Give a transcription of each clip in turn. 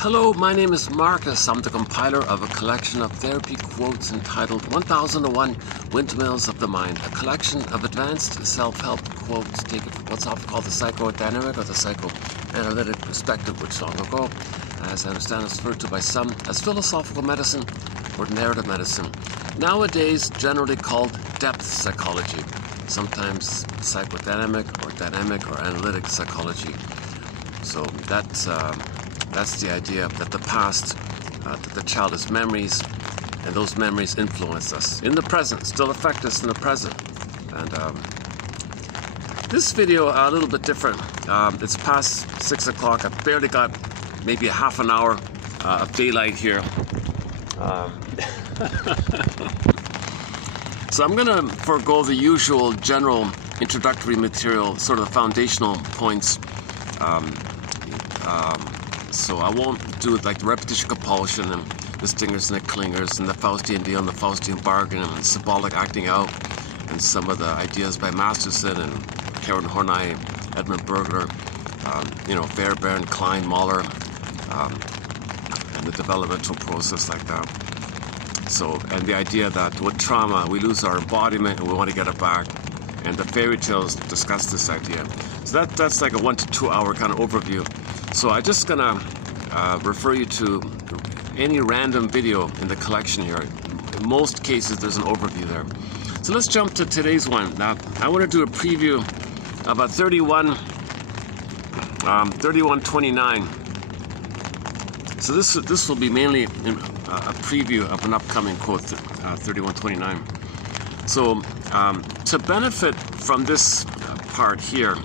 Hello, my name is Marcus. I'm the compiler of a collection of therapy quotes entitled 1001 Windmills of the Mind, a collection of advanced self-help quotes taken from what's often called the psychodynamic or the psychoanalytic perspective, which long ago, as I understand, is referred to by some as philosophical medicine or narrative medicine. Nowadays, generally called depth psychology, sometimes psychodynamic or dynamic or analytic psychology. So that's the idea that the past, that the child has memories, and those memories influence us in the present, still affect us in the present. And this video a little bit different. It's past 6 o'clock. I've barely got maybe a half an hour of daylight here. So I'm gonna forego the usual general introductory material, sort of the foundational points. So I won't do it like the repetition compulsion and the stingers and the clingers and the Faustian deal and the Faustian bargain and symbolic acting out and some of the ideas by Masterson and Karen Horney, Edmund Berger, Fairbairn, Klein, Mahler, and the developmental process like that. So, and the idea that with trauma we lose our embodiment and we want to get it back, and the fairy tales discuss this idea. So that's like a 1 to 2 hour kind of overview. So I'm just gonna refer you to any random video in the collection here. In most cases there's an overview there. So let's jump to today's one. Now I want to do a preview about 3129. So this will be mainly a preview of an upcoming quote, 3129. So to benefit from this part here,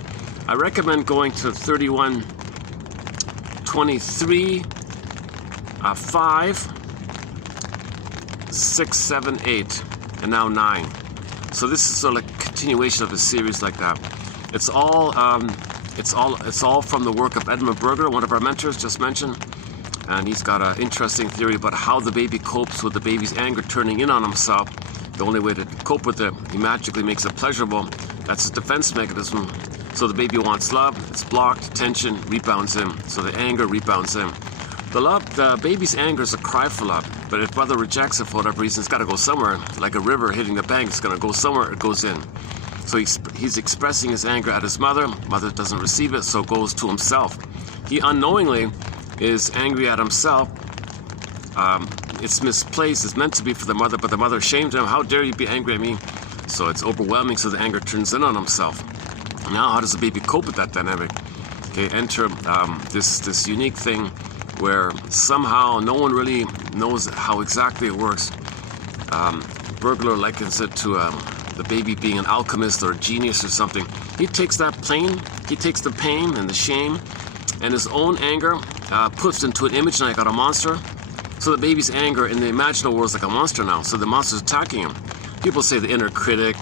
I recommend going to 3123, 5, 6, 7, 8, and now 9. So this is sort of like a continuation of a series like that. It's all from the work of Edmund Berger, one of our mentors just mentioned, and he's got an interesting theory about how the baby copes with the baby's anger turning in on himself. The only way to cope with it, he magically makes it pleasurable. That's his defense mechanism. So the baby wants love, it's blocked, tension rebounds in, so the anger rebounds in. The baby's anger is a cry for love, but if mother rejects it for whatever reason, it's got to go somewhere. Like a river hitting the bank, it's going to go somewhere, it goes in. So he's expressing his anger at his mother doesn't receive it, so it goes to himself. He unknowingly is angry at himself. It's misplaced, it's meant to be for the mother, but the mother shamed him. How dare you be angry at me? So it's overwhelming, so the anger turns in on himself. Now, how does the baby cope with that dynamic? Okay, enter this unique thing where somehow no one really knows how exactly it works. Berger likens it to the baby being an alchemist or a genius or something. He takes the pain and the shame and his own anger, puts into an image like a monster. So the baby's anger in the imaginal world is like a monster now. So the monster's attacking him. People say the inner critic,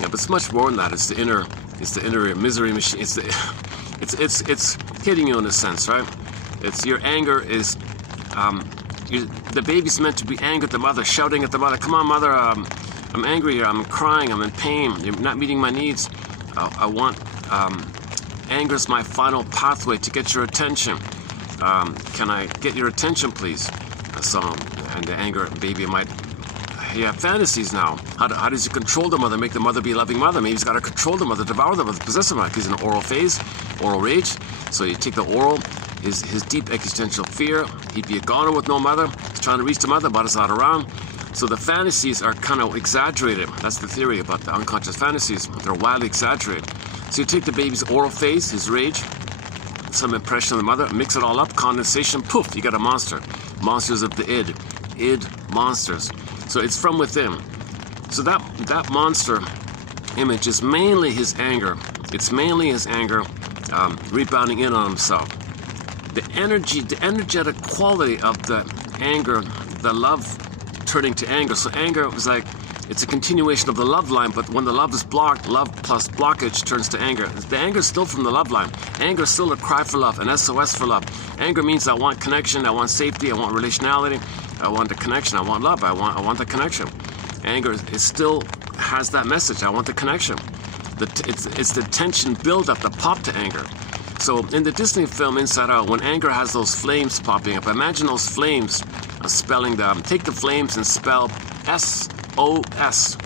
but it's much more than that. It's the inner misery machine. It's hitting you in a sense, right? It's your anger is the baby's meant to be angry at the mother, shouting at the mother, "Come on, mother! I'm angry here. I'm crying. I'm in pain. You're not meeting my needs. I want anger is my final pathway to get your attention. Can I get your attention, please?" So, and the anger baby might. You have fantasies now. How does he control the mother, make the mother be a loving mother? Maybe he's got to control the mother, devour the mother, possess the mother. He's in an oral phase, oral rage. So you take the oral, his deep existential fear. He'd be a goner with no mother. He's trying to reach the mother, but it's not around. So the fantasies are kind of exaggerated. That's the theory about the unconscious fantasies. They're wildly exaggerated. So you take the baby's oral phase, his rage, some impression of the mother, mix it all up, condensation, poof, you got a monster. Monsters of the id monsters. So it's from within. So that monster image is mainly his anger. It's mainly his anger rebounding in on himself. The energetic quality of the anger, the love turning to anger. So anger is like, it's a continuation of the love line, but when the love is blocked, love plus blockage turns to anger. The anger is still from the love line. Anger is still a cry for love, an SOS for love. Anger means I want connection, I want safety, I want relationality, I want the connection, I want love, I want the connection. Anger is still has that message, I want the connection. It's the tension build up, the pop to anger. So in the Disney film Inside Out, when anger has those flames popping up, imagine those flames spelling them. Take the flames and spell S-O-S.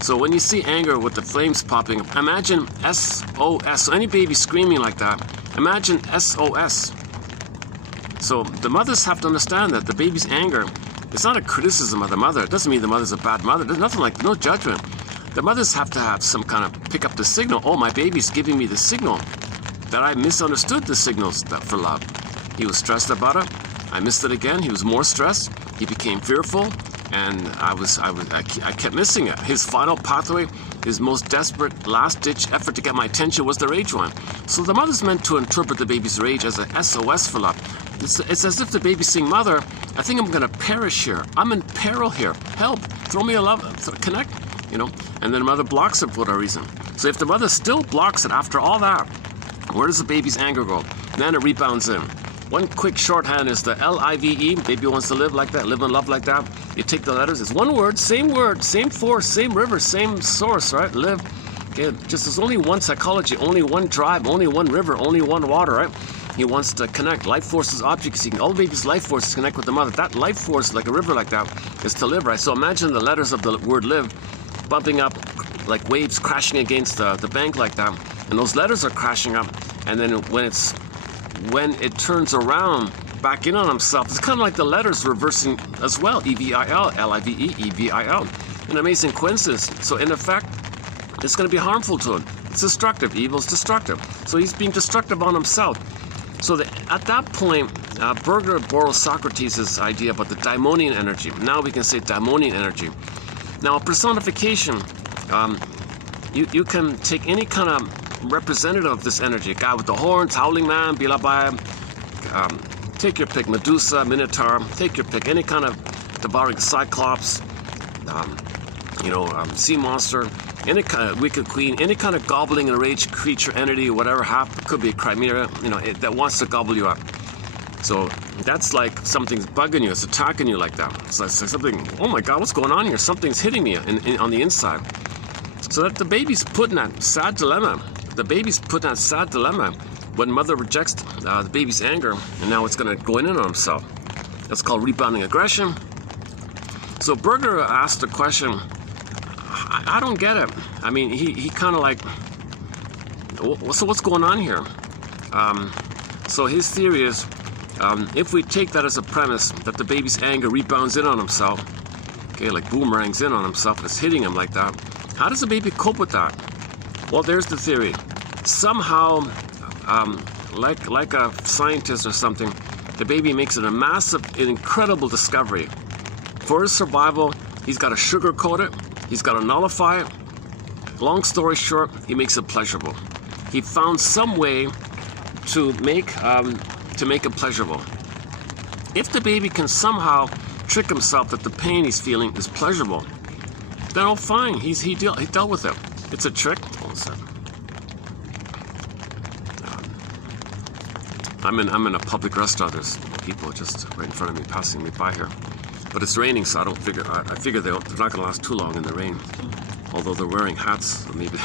So when you see anger with the flames popping up, imagine S-O-S. So any baby screaming like that, imagine S-O-S. So the mothers have to understand that the baby's anger, it's not a criticism of the mother. It doesn't mean the mother's a bad mother. There's nothing like, no judgment. The mothers have to have some kind of, pick up the signal. Oh, my baby's giving me the signal that I misunderstood the signals for love. He was stressed about it. I missed it again. He was more stressed. He became fearful, and I kept missing it. His final pathway, his most desperate, last-ditch effort to get my attention was the rage one. So the mother's meant to interpret the baby's rage as a SOS for love. It's as if the baby's saying, Mother, I think I'm going to perish here. I'm in peril here. Help. Throw me a love. Connect. You know. And then the mother blocks it for whatever reason. So if the mother still blocks it after all that, where does the baby's anger go? Then it rebounds in. One quick shorthand is the L-I-V-E. Baby wants to live like that, live and love like that. You take the letters. It's one word, same force, same river, same source, right? Live. Okay, just there's only one psychology, only one drive, only one river, only one water, right? He wants to connect. Life force is object seeking. All the baby's life force is connect with the mother. That life force, like a river like that, is to live, right? So imagine the letters of the word live bumping up like waves crashing against the bank like that. And those letters are crashing up. And then when it turns around back in on himself, it's kind of like the letters reversing as well. E-V-I-L, L-I-V-E, E-V-I-L. An amazing coincidence. So in effect, it's going to be harmful to him. It's destructive. Evil is destructive. So he's being destructive on himself. So at that point, Berger borrows Socrates' idea about the daimonian energy. Now we can say daimonian energy. Now, a personification, you can take any kind of representative of this energy. A guy with the horns, howling man, Bilabaya, take your pick, Medusa, Minotaur, take your pick, any kind of devouring cyclops, sea monster, any kind of wicked queen, any kind of gobbling and rage creature, entity, whatever, could be a chimera, that wants to gobble you up. So that's like something's bugging you, it's attacking you like that. It's like something, oh my God, what's going on here? Something's hitting me on the inside. So that the baby's put in that sad dilemma. The baby's put in that sad dilemma when mother rejects the baby's anger, and now it's going to go in on himself. That's called rebounding aggression. So Berger asked the question, I don't get it. I mean, he kind of like, so what's going on here? So his theory is, if we take that as a premise, that the baby's anger rebounds in on himself, okay, like boomerangs in on himself, and it's hitting him like that, how does the baby cope with that? Well, there's the theory. Somehow, like a scientist or something, the baby makes it a massive, an incredible discovery. For his survival, he's got to sugarcoat it, he's got to nullify it. Long story short, he makes it pleasurable. He found some way to make it pleasurable. If the baby can somehow trick himself that the pain he's feeling is pleasurable, then oh fine, he dealt with it. It's a trick. Hold on a second. I'm in a public restaurant. There's people just right in front of me, passing me by here. But it's raining, so I figure they're not going to last too long in the rain. Although they're wearing hats, so maybe.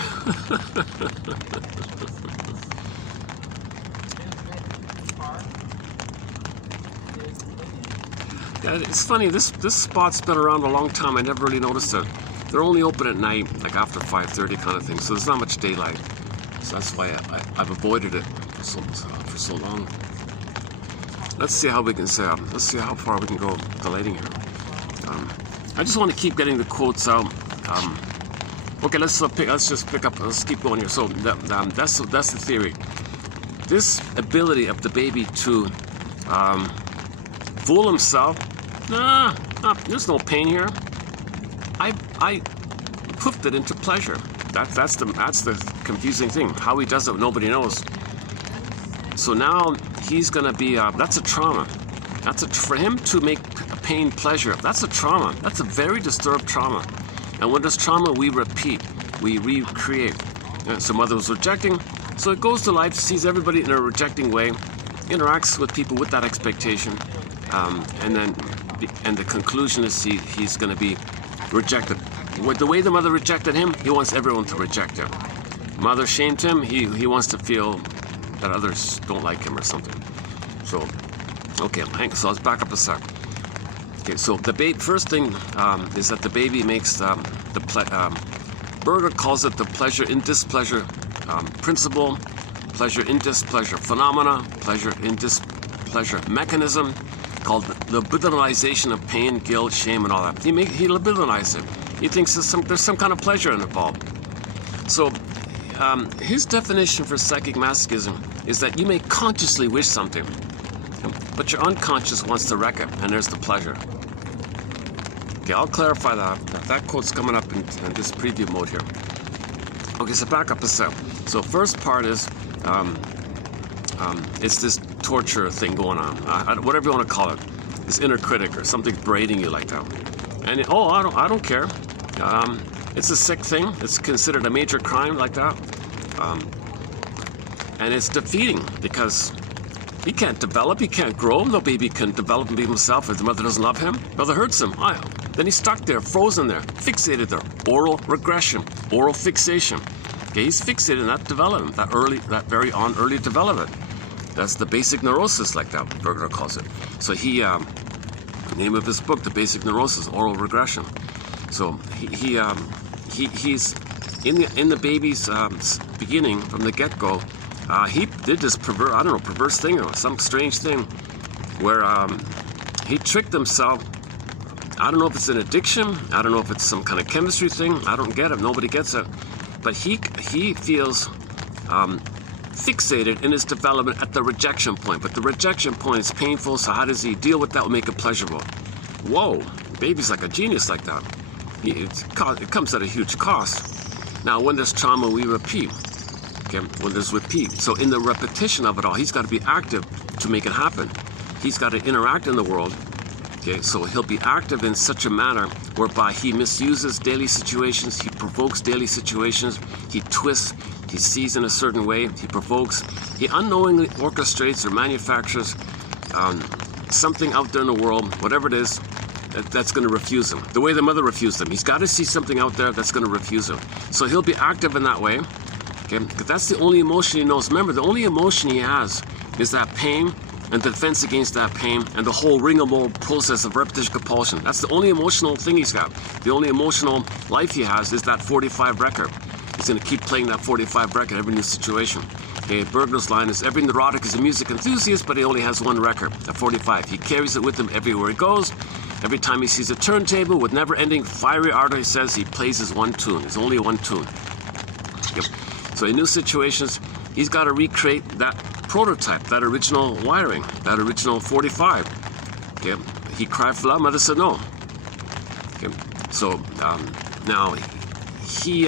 Yeah, it's funny. This spot's been around a long time. I never really noticed it. They're only open at night, like after 5:30 kind of thing. So there's not much daylight. So that's why I've avoided it for so long. Let's see how we can say. Let's see how far we can go with the lighting here. I just want to keep getting the quotes out. Okay, let's just pick up. Let's keep going here. So that's the theory. This ability of the baby to fool himself. Nah, there's no pain here. I hooked it into pleasure. That's the confusing thing. How he does it, nobody knows. So now he's gonna be. That's a trauma. For him to make pain pleasure. That's a trauma. That's a very disturbed trauma. And when there's trauma, we repeat, we recreate. So mother was rejecting. So it goes to life, sees everybody in a rejecting way, interacts with people with that expectation, and the conclusion is he's going to be rejected. With the way the mother rejected him, he wants everyone to reject him. Mother shamed him. He wants to feel that others don't like him or something. So, okay, so let's back up a sec. Okay, so the first thing is that the baby makes Berger calls it the pleasure in displeasure principle, pleasure in displeasure phenomena, pleasure in displeasure mechanism, called the libidinalization of pain, guilt, shame, and all that. He libidinalized it. He thinks there's some kind of pleasure involved. So his definition for psychic masochism is that you may consciously wish something, but your unconscious wants to wreck it, and there's the pleasure. Okay, I'll clarify that. That quote's coming up in this preview mode here. Okay, so back up a sec. So first part is it's this torture thing going on, whatever you want to call it, this inner critic or something berating you like that. And I don't care. It's a sick thing. It's considered a major crime like that, and it's defeating because he can't develop, he can't grow. No baby can develop and be himself if the mother doesn't love him. Mother hurts him. Then he's stuck there, frozen there, fixated there. Oral regression, oral fixation. Okay, he's fixated in that development, that very early development. That's the basic neurosis, like that Berger calls it. So the name of his book, The Basic Neurosis, Oral Regression. So he's in the baby's beginning, from the get-go. He did this perverse thing or some strange thing where he tricked himself. I don't know if it's an addiction. I don't know if it's some kind of chemistry thing. I don't get it. Nobody gets it. But he feels fixated in his development at the rejection point. But the rejection point is painful, so how does he deal with that and make it pleasurable? Whoa, baby's like a genius like that. It comes at a huge cost. Now, when there's trauma, we repeat. Okay, when there's repeat. So in the repetition of it all, he's got to be active to make it happen. He's got to interact in the world. Okay, so he'll be active in such a manner whereby he misuses daily situations, he provokes daily situations, he twists, he sees in a certain way, he provokes, he unknowingly orchestrates or manufactures something out there in the world, whatever it is, that's going to refuse him. The way the mother refused him. He's got to see something out there that's going to refuse him. So he'll be active in that way. Okay, because that's the only emotion he knows. Remember, the only emotion he has is that pain and the defense against that pain and the whole ring-a-mole process of repetition compulsion. That's the only emotional thing he's got. The only emotional life he has is that 45 record. He's going to keep playing that 45 record every new situation. Okay, Berger's line is, every neurotic is a music enthusiast, but he only has one record, a 45. He carries it with him everywhere he goes. Every time he sees a turntable with never-ending fiery ardor, he says he plays his one tune. There's only one tune. Yep. So in new situations, he's got to recreate that prototype, that original wiring, that original 45. Okay, he cried for love, mother said no. Okay, so now he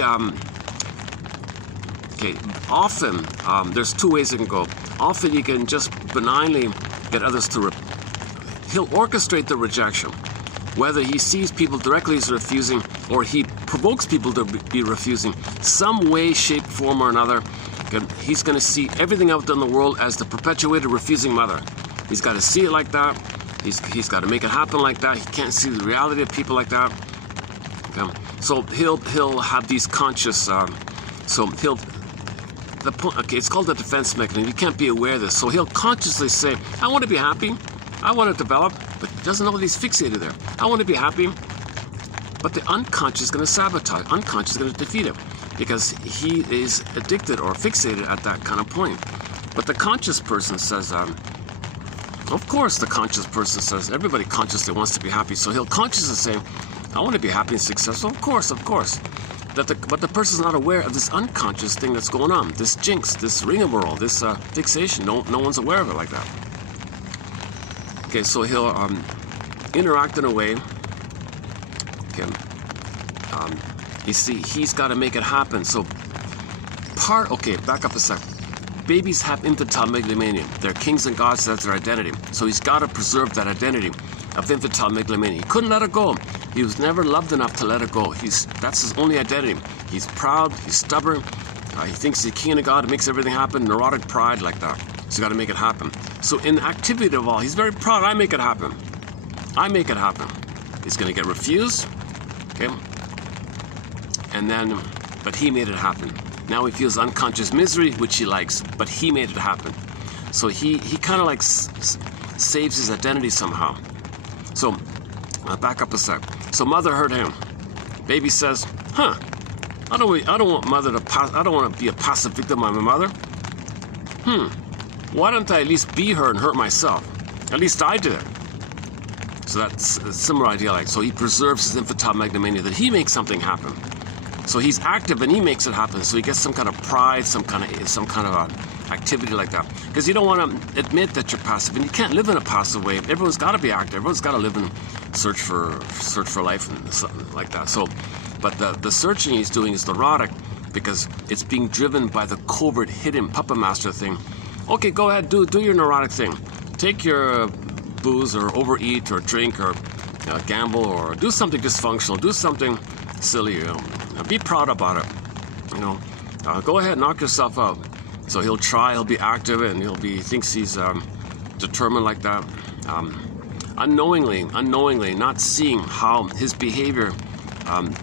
okay, often there's two ways it can go. Often you can just benignly get others to he'll orchestrate the rejection, whether he sees people directly as refusing or he provokes people to be refusing, some way, shape, form, or another. He's going to see everything out there in the world as the perpetuated refusing mother. He's got to see it like that. He's got to make it happen like that. He can't see the reality of people like that. Okay. So he'll have these conscious. It's called the defense mechanism. You can't be aware of this. So he'll consciously say, "I want to be happy. I want to develop," but he doesn't know that he's fixated there. "I want to be happy," but the unconscious is going to sabotage. Unconscious is going to defeat him, because he is addicted or fixated at that kind of point. But the conscious person says, of course the conscious person says, everybody consciously wants to be happy, so he'll consciously say, "I want to be happy and successful." Of course. But the person's not aware of this unconscious thing that's going on, this jinx, this ring-a-whirl, this fixation. No one's aware of it like that. Okay, so he'll interact in a way. Okay. You see, he's got to make it happen. So okay, back up a sec. Babies have infantile megalomania. They're kings and gods, that's their identity. So he's got to preserve that identity of infantile megalomania. He couldn't let it go. He was never loved enough to let it go. That's his only identity. He's proud, he's stubborn, he thinks he's the king of God, makes everything happen, neurotic pride like that. So he's got to make it happen. So in the activity of all, he's very proud. I make it happen. I make it happen. He's going to get refused. Okay. And then, but he made it happen. Now he feels unconscious misery, which he likes, but he made it happen. So he kind of like saves his identity somehow. So back up a sec. So mother heard him. Baby says, "Huh? I don't want to be a passive victim of my mother. Why don't I at least be her and hurt myself? At least I did it." So that's a similar idea. Like, so he preserves his infantile megalomania, that he makes something happen. So he's active and he makes it happen. So he gets some kind of pride, some kind of activity like that. Because you don't want to admit that you're passive, and you can't live in a passive way. Everyone's got to be active. Everyone's got to live in search for life and something like that. So, but the searching he's doing is neurotic, because it's being driven by the covert, hidden puppet master thing. Okay, go ahead, do your neurotic thing. Take your booze or overeat or drink or gamble or do something dysfunctional, do something silly, be proud about it, go ahead, knock yourself out. So he'll be active, and he thinks he's determined like that, unknowingly not seeing how his behavior,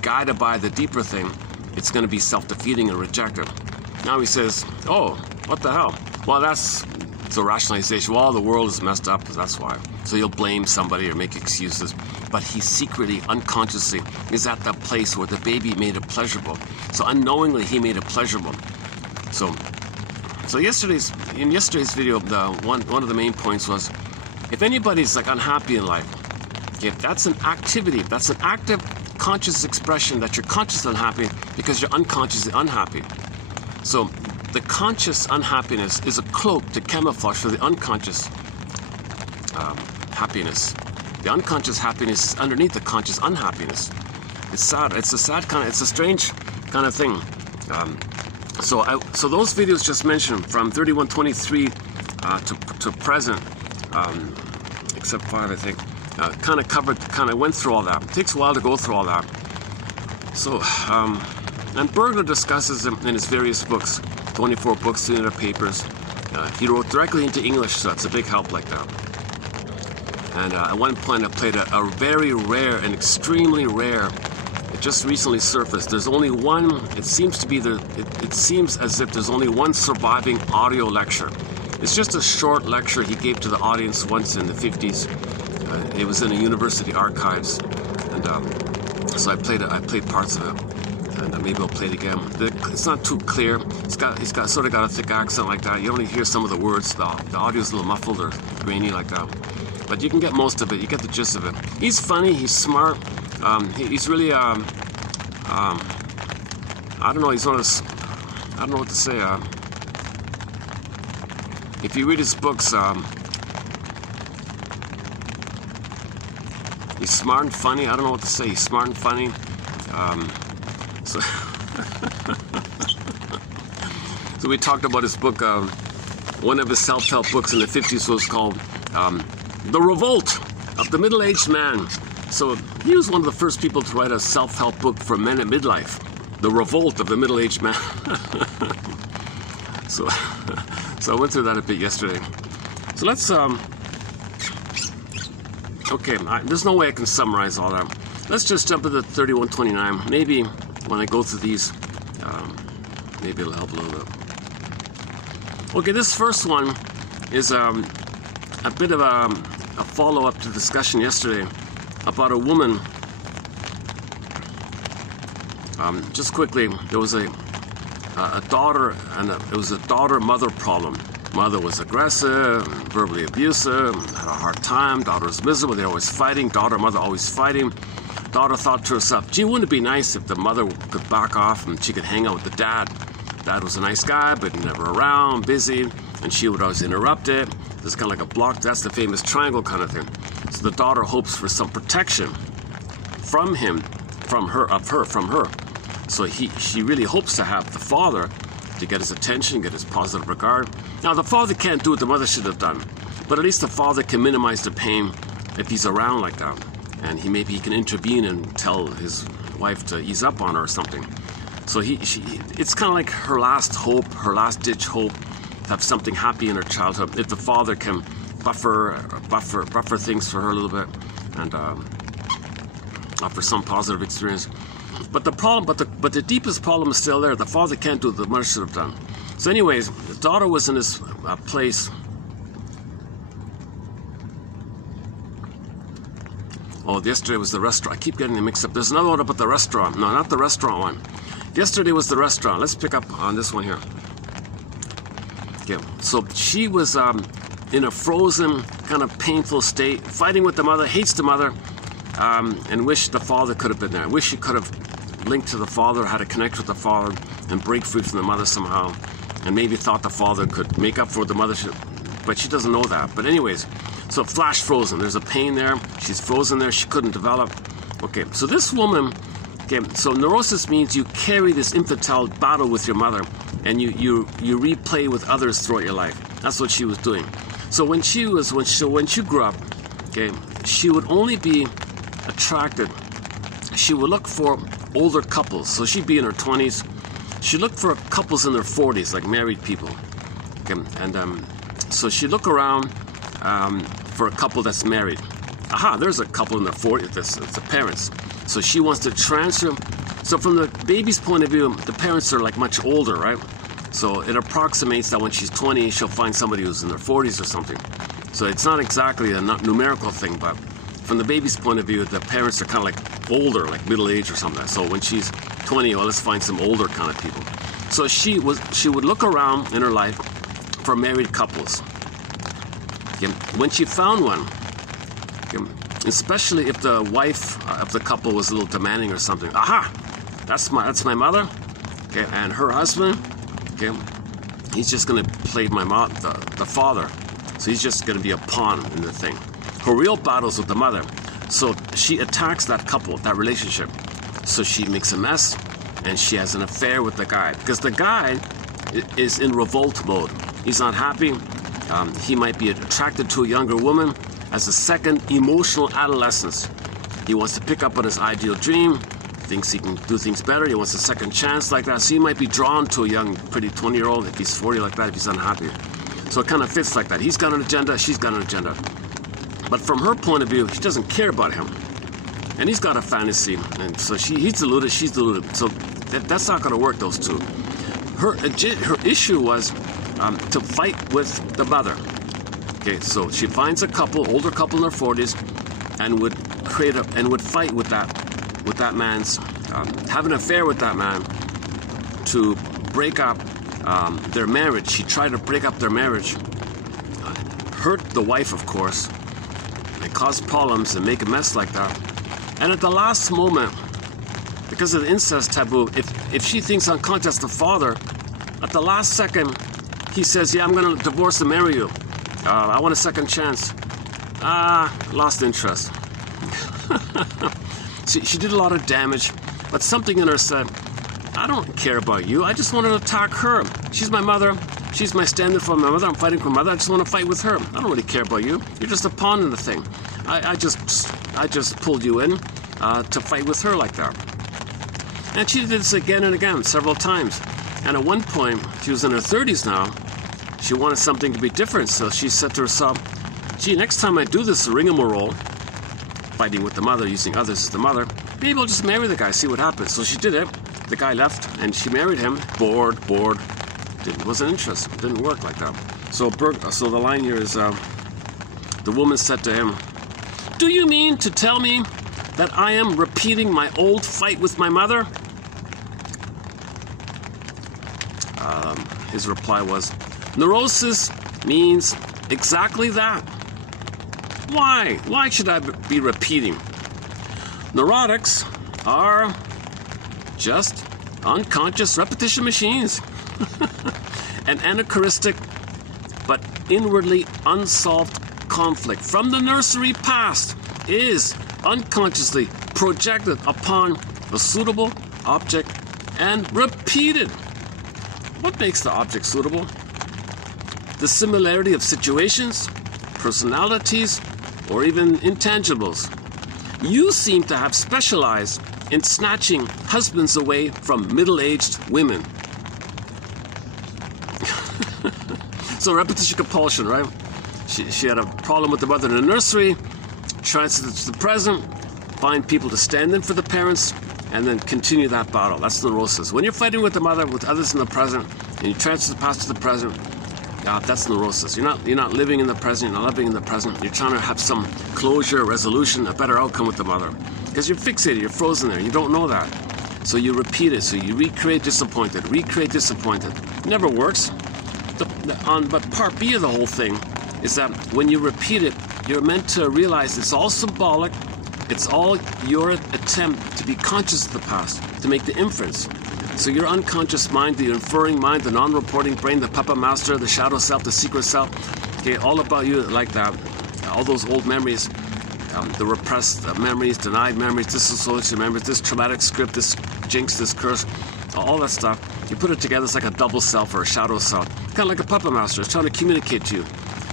guided by the deeper thing, it's going to be self-defeating and rejected. Now he says, "Oh, what the hell?" Well, that's a rationalization. Well, the world is messed up, that's why. So he'll blame somebody or make excuses. But he secretly, unconsciously, is at the place where the baby made it pleasurable. So unknowingly, he made it pleasurable. So in yesterday's video, one of the main points was, if anybody's like unhappy in life, okay, that's an activity. That's an active, conscious expression that you're consciously unhappy because you're unconsciously unhappy. So the conscious unhappiness is a cloak to camouflage for the unconscious happiness. The unconscious happiness is underneath the conscious unhappiness. It's sad. It's a strange kind of thing. So those videos just mentioned, from 3123 to present, except 5, I think, kind of went through all that. It takes a while to go through all that. So, and Bergner discusses them in his various books, 24 books, 300 papers. He wrote directly into English, so it's a big help like that. And at one point I played a very rare and extremely rare, it just recently surfaced. There's only one, it seems as if there's only one surviving audio lecture. It's just a short lecture he gave to the audience once in the 50s. It was in the university archives. And so I played parts of it. And maybe I'll play it again. It's not too clear. He's sort of got a thick accent like that. You only hear some of the words. The audio's a little muffled or grainy like that. But you can get most of it. You get the gist of it. He's funny. He's smart. He's really, I don't know. He's one of those, I don't know what to say. If you read his books, he's smart and funny. I don't know what to say. He's smart and funny. So, so we talked about his book. One of his self-help books in the 50s was called The Revolt of the Middle-Aged Man. So he was one of the first people to write a self-help book for men at midlife. The Revolt of the Middle-Aged Man. So I went through that a bit yesterday. So let's, okay, there's no way I can summarize all that. Let's just jump into 3129. Maybe when I go through these, maybe it'll help a little bit. Okay, this first one is a bit of a follow-up to the discussion yesterday about a woman. Just quickly, there was a daughter, and it was a daughter-mother problem. Mother was aggressive, verbally abusive, had a hard time. Daughter was miserable. They're always fighting. Daughter, mother always fighting. Daughter thought to herself, gee, wouldn't it be nice if the mother could back off and she could hang out with the dad? Dad was a nice guy, but never around, busy, and she would always interrupt it. There's kind of like a block. That's the famous triangle kind of thing. So the daughter hopes for some protection from him, from her. So she really hopes to have the father to get his attention, get his positive regard. Now, the father can't do what the mother should have done, but at least the father can minimize the pain if he's around like that. And maybe he can intervene and tell his wife to ease up on her or something. So it's kind of like her last hope, her last ditch hope to have something happy in her childhood. If the father can buffer things for her a little bit and offer some positive experience. but the deepest problem is still there. The father can't do what the mother should have done. So anyways, the daughter was in this place. Oh, yesterday was the restaurant. I keep getting them mixed up. There's another one about the restaurant. No, not the restaurant one. Yesterday was the restaurant. Let's pick up on this one here. Okay, so she was in a frozen, kind of painful state, fighting with the mother, hates the mother, and wished the father could have been there. Wish she could have linked to the father, had to connect with the father, and break free from the mother somehow, and maybe thought the father could make up for what the mother should, but she doesn't know that. But anyways, so flash frozen. There's a pain there. She's frozen there. She couldn't develop. Okay, so this woman, okay, so neurosis means you carry this infantile battle with your mother, and you replay with others throughout your life. That's what she was doing. So when she grew up, okay, she would only be attracted. She would look for older couples. So she'd be in her 20s. She'd look for couples in their 40s, like married people. Okay, and so she'd look around for a couple that's married. Aha, there's a couple in their 40s. It's the parents. So she wants to transfer. So from the baby's point of view, the parents are like much older, right? So it approximates that when she's 20, she'll find somebody who's in their 40s or something. So it's not exactly a numerical thing, but from the baby's point of view, the parents are kind of like older, like middle age or something. So when she's 20, well, let's find some older kind of people. So she would look around in her life for married couples. Okay. When she found one, okay, especially if the wife of the couple was a little demanding or something, aha, that's my mother, okay, and her husband, okay, he's just going to play the father. So he's just going to be a pawn in the thing. Her real battle's with the mother. So she attacks that couple, that relationship. So she makes a mess, and she has an affair with the guy. Because the guy is in revolt mode. He's not happy. He might be attracted to a younger woman as a second emotional adolescence. He wants to pick up on his ideal dream, thinks he can do things better, he wants a second chance like that. So he might be drawn to a young, pretty 20-year-old if he's 40 like that, if he's unhappy. So it kind of fits like that. He's got an agenda, she's got an agenda. But from her point of view, she doesn't care about him. And he's got a fantasy, and so he's deluded, she's deluded. So that's not going to work, those two. Her issue was to fight with the mother. Okay, so she finds a couple, older couple in their 40s, and would fight with that man's, have an affair with that man to break up their marriage. She tried to break up their marriage, hurt the wife, of course, and cause problems and make a mess like that. And at the last moment, because of the incest taboo, if she thinks unconscious the father, at the last second, he says, yeah, I'm going to divorce and marry you. I want a second chance. Lost interest. She did a lot of damage, but something in her said, I don't care about you. I just want to attack her. She's my mother. She's my stand-in for my mother. I'm fighting for my mother. I just want to fight with her. I don't really care about you. You're just a pawn in the thing. I just pulled you in to fight with her like that. And she did this again and again, several times. And at one point, she was in her 30s now. She wanted something to be different, so she said to herself, gee, next time I do this rigmarole, fighting with the mother, using others as the mother, maybe I'll just marry the guy, see what happens. So she did it. The guy left, and she married him. Bored. Wasn't interested. Didn't work like that. So the line here is, the woman said to him, do you mean to tell me that I am repeating my old fight with my mother? His reply was, neurosis means exactly that. Why? Why should I be repeating? Neurotics are just unconscious repetition machines. An anachronistic but inwardly unsolved conflict from the nursery past is unconsciously projected upon a suitable object and repeated. What makes the object suitable? The similarity of situations, personalities, or even intangibles. You seem to have specialized in snatching husbands away from middle-aged women. So repetition compulsion, right? She had a problem with the mother in the nursery, transferred to the present, find people to stand in for the parents, and then continue that battle. That's neurosis. When you're fighting with the mother, with others in the present, and you transfer the past to the present, that's neurosis. You're not living in the present. You're not living in the present. You're trying to have some closure, resolution, a better outcome with the mother, because you're fixated. You're frozen there. You don't know that, so you repeat it. So you recreate disappointed. Recreate disappointed. It never works. But part B of the whole thing is that when you repeat it, you're meant to realize it's all symbolic. It's all your attempt to be conscious of the past, to make the inference. So your unconscious mind, the inferring mind, the non-reporting brain, the puppet master, the shadow self, the secret self, okay, all about you like that. All those old memories, the repressed memories, denied memories, disassociated memories, this traumatic script, this jinx, this curse, all that stuff. You put it together, it's like a double self or a shadow self. Kind of like a puppet master. It's trying to communicate to you.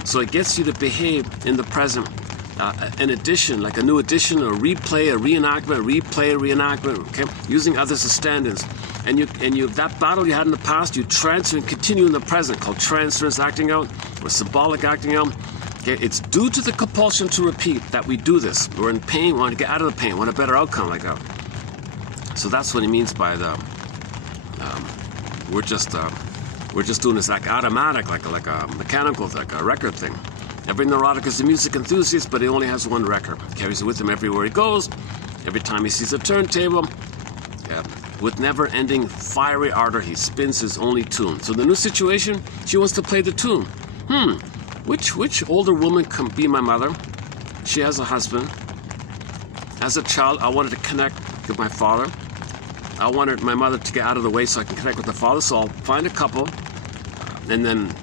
So it gets you to behave in the present. An addition, like a new addition, a replay, a reenactment, replay, a reenactment, okay? Using others as stand-ins. And you that battle you had in the past, you transfer and continue in the present, called transference acting out, or symbolic acting out. Okay? It's due to the compulsion to repeat that we do this. We're in pain, we want to get out of the pain, we want a better outcome like that. So that's what he means by the, we're just doing this like automatic, like a mechanical, like a record thing. Every neurotic is a music enthusiast, but he only has one record. He carries it with him everywhere he goes. Every time he sees a turntable, with never-ending fiery ardor, he spins his only tune. So the new situation, she wants to play the tune. Which older woman can be my mother? She has a husband. As a child, I wanted to connect with my father. I wanted my mother to get out of the way so I can connect with the father. So I'll find a couple and then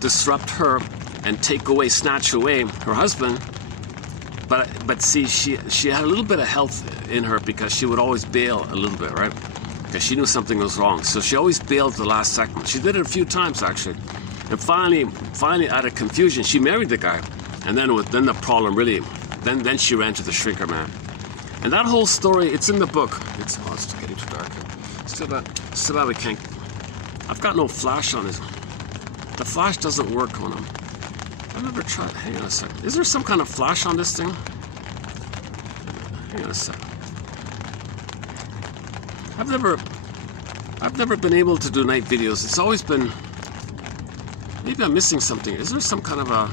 disrupt her and take away, snatch away her husband. But see, she had a little bit of health in her because she would always bail a little bit, right? Because she knew something was wrong. So she always bailed at the last second. She did it a few times, actually. And finally, out of confusion, she married the guy. And then the problem really, then she ran to the shrinker man. And that whole story, it's in the book. It's getting too dark. Still bad we can't. I've got no flash on it. The flash doesn't work on them. I've never tried. Hang on a second. Is there some kind of flash on this thing? Hang on a second. I've never been able to do night videos. It's always been. Maybe I'm missing something. Is there some kind of a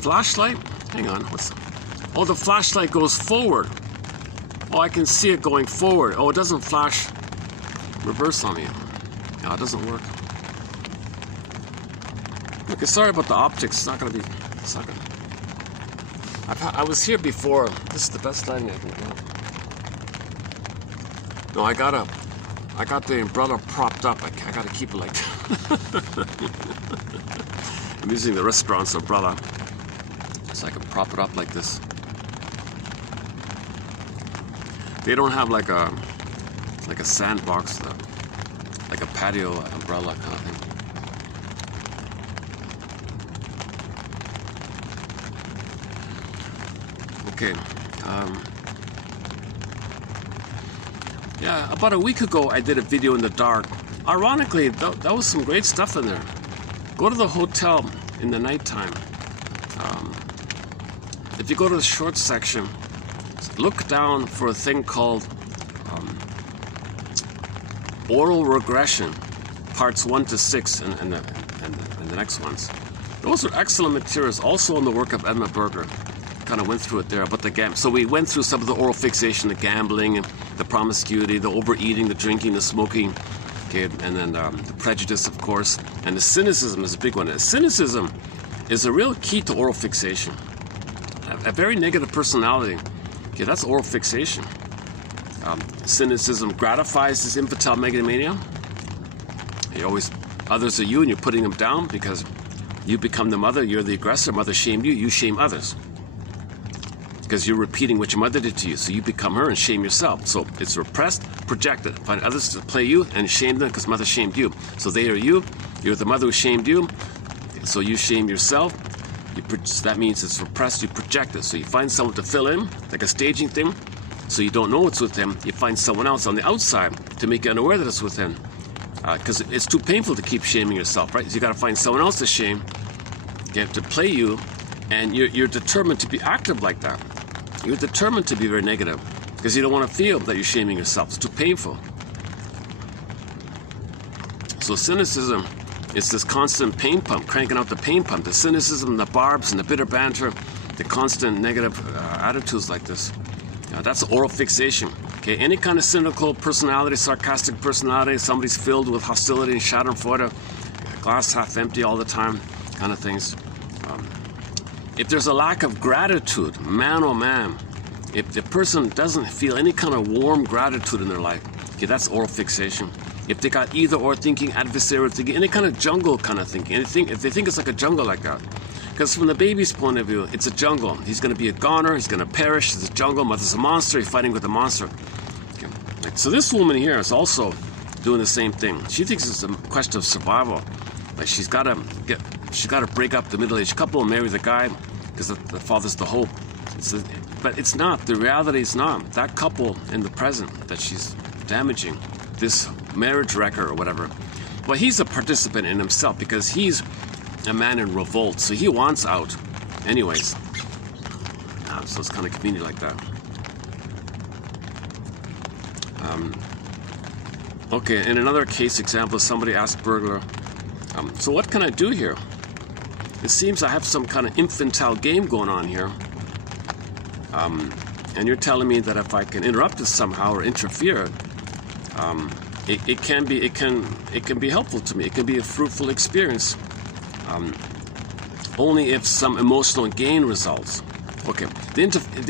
flashlight? Hang on. Oh, the flashlight goes forward. Oh, I can see it going forward. Oh, it doesn't flash reverse on me. No, it doesn't work. Okay, sorry about the optics. It's not gonna be. I was here before. This is the best lighting I can get. No, I got the umbrella propped up. I gotta keep it like that. I'm using the restaurant's umbrella, so I can prop it up like this. They don't have like a sandbox, like a patio umbrella kind of thing. Okay. Yeah, about a week ago I did a video in the dark. Ironically, that was some great stuff in there. Go to the hotel in the nighttime. If you go to the short section, look down for a thing called oral regression, parts 1 to 6, and the next ones. Those are excellent materials, also in the work of Edmund Berger. Kind of went through it there, but so we went through some of the oral fixation, the gambling, and the promiscuity, the overeating, the drinking, the smoking, okay, and then the prejudice, of course, and the cynicism is a big one. And cynicism is a real key to oral fixation. A very negative personality, okay, that's oral fixation. Cynicism gratifies this infantile megalomania. Others are you, and you're putting them down because you become the mother. You're the aggressor. Mother shamed you. You shame others. Because you're repeating what your mother did to you, so you become her and shame yourself. So it's repressed, projected. Find others to play you and shame them because mother shamed you. So they are you. You're the mother who shamed you. So you shame yourself. That means it's repressed. You project it. So you find someone to fill in, like a staging thing. So you don't know what's with them. You find someone else on the outside to make you unaware that it's with them. Because it's too painful to keep shaming yourself, right? So you got to find someone else to shame, to play you, and you're determined to be active like that. You're determined to be very negative. because you don't want to feel that you're shaming yourself. It's too painful. So cynicism is this constant pain pump, cranking out the pain pump. The cynicism, the barbs, and the bitter banter, the constant negative attitudes like this. That's oral fixation. Okay, any kind of cynical personality, sarcastic personality, somebody's filled with hostility and schadenfreude, glass half empty all the time, kind of things. If there's a lack of gratitude, man oh man, if the person doesn't feel any kind of warm gratitude in their life, okay, that's oral fixation. If they got either or thinking, adversarial thinking, any kind of jungle kind of thinking, if they think it's like a jungle like that. Because from the baby's point of view, it's a jungle. He's going to be a goner, he's going to perish, it's a jungle, mother's a monster, he's fighting with a monster. Okay. So this woman here is also doing the same thing. She thinks it's a question of survival. Like she's got to break up the middle-aged couple and marry the guy because the father's the hope. But it's not. The reality is not. That couple in the present that she's damaging, this marriage wrecker or whatever, well, he's a participant in himself because he's a man in revolt, so he wants out anyways. So it's kind of convenient like that. Okay, in another case example, somebody asked burglar, so what can I do here? It seems I have some kind of infantile game going on here. And you're telling me that if I can interrupt this somehow or interfere, it can be helpful to me. It can be a fruitful experience. Only if some emotional gain results. Okay, the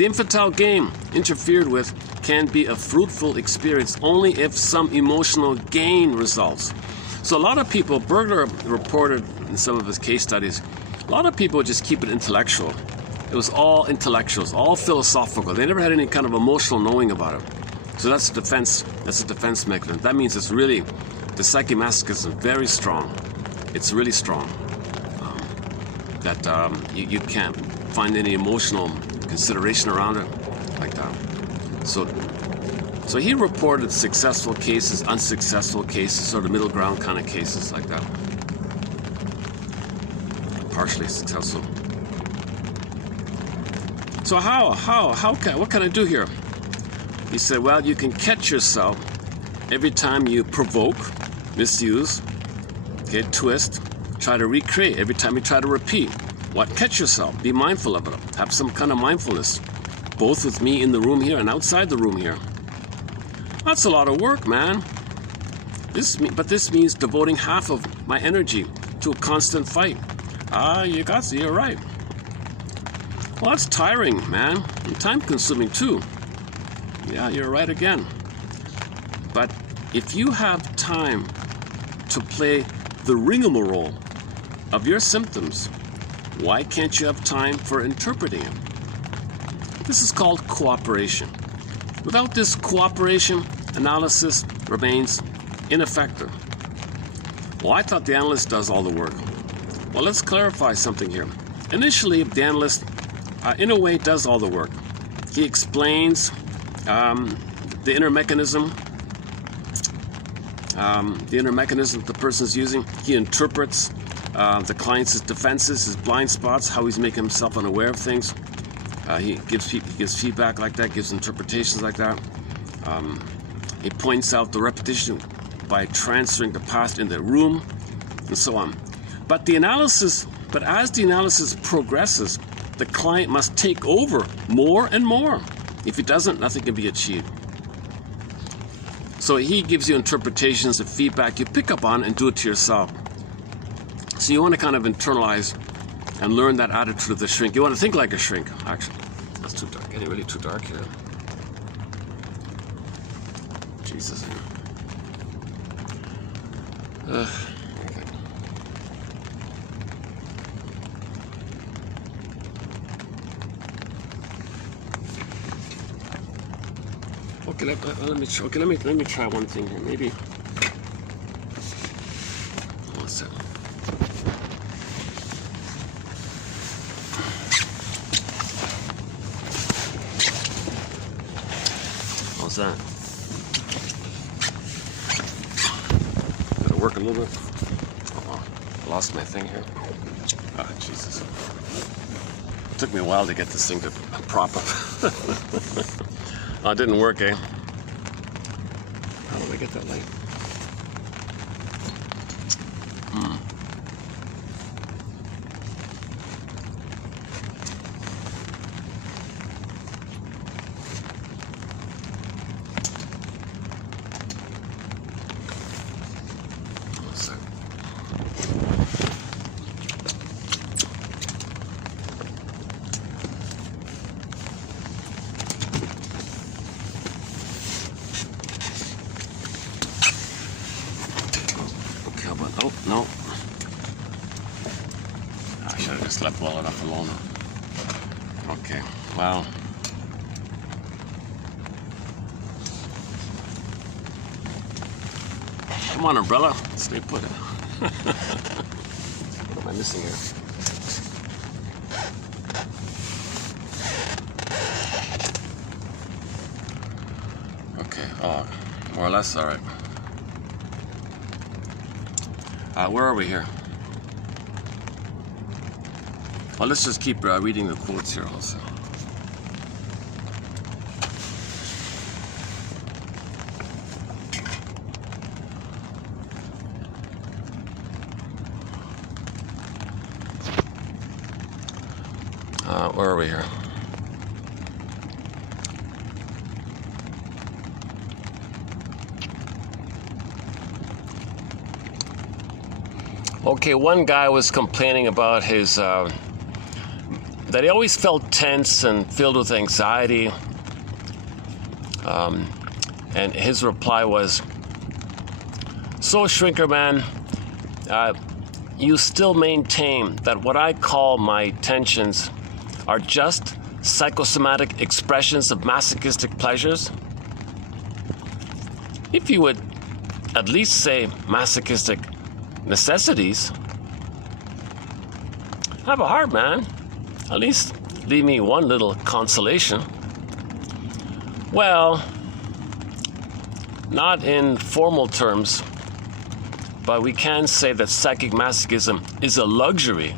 infantile game interfered with can be a fruitful experience only if some emotional gain results. So a lot of people, Burglar reported in some of his case studies, a lot of people just keep it intellectual. It was all intellectuals, all philosophical. They never had any kind of emotional knowing about it. So that's a defense. That's a defense mechanism. That means it's really, the psychomasochism is very strong. It's really strong. You can't find any emotional consideration around it like that. So he reported successful cases, unsuccessful cases, sort of middle ground kind of cases like that. Partially successful. So what can I do here? He said, well, you can catch yourself every time you provoke, misuse, okay, twist, try to recreate, every time you try to repeat. What? Catch yourself. Be mindful of it. Have some kind of mindfulness, both with me in the room here and outside the room here. That's a lot of work, man. But this means devoting half of my energy to a constant fight. You're right. Well, that's tiring, man, and time-consuming too. Yeah, you're right again. But if you have time to play the rigmarole of your symptoms, why can't you have time for interpreting it? This is called cooperation. Without this cooperation, analysis remains ineffective. Well, I thought the analyst does all the work. Well, let's clarify something here. Initially, the analyst, in a way, does all the work. He explains the inner mechanism the person's using. He interprets the client's defenses, his blind spots, how he's making himself unaware of things. He gives feedback like that, gives interpretations like that. He points out the repetition by transferring the past in the room, and so on. But as the analysis progresses, the client must take over more and more. If he doesn't, nothing can be achieved. So he gives you interpretations and feedback you pick up on and do it to yourself. So you want to kind of internalize and learn that attitude of the shrink. You want to think like a shrink, actually. That's too dark. Getting really too dark here. Jesus. Let me try one thing here. Maybe. One second. How's that? Gotta work a little bit. Oh, I lost my thing here. Ah, Jesus. It took me a while to get this thing to prop up. Oh, it didn't work, eh? How do I get that light? Oh, no. I should have just left well enough alone. Okay, well. Come on, umbrella. Stay put. What am I missing here? Okay, oh, more or less, all right. Where are we here? Well, let's just keep reading the quotes here also. Where are we here? Okay, one guy was complaining about his, that he always felt tense and filled with anxiety. And his reply was, "So, Shrinker Man, you still maintain that what I call my tensions are just psychosomatic expressions of masochistic pleasures? If you would at least say masochistic necessities. Have a heart, man. At least leave me one little consolation." Well, not in formal terms, but we can say that psychic masochism is a luxury,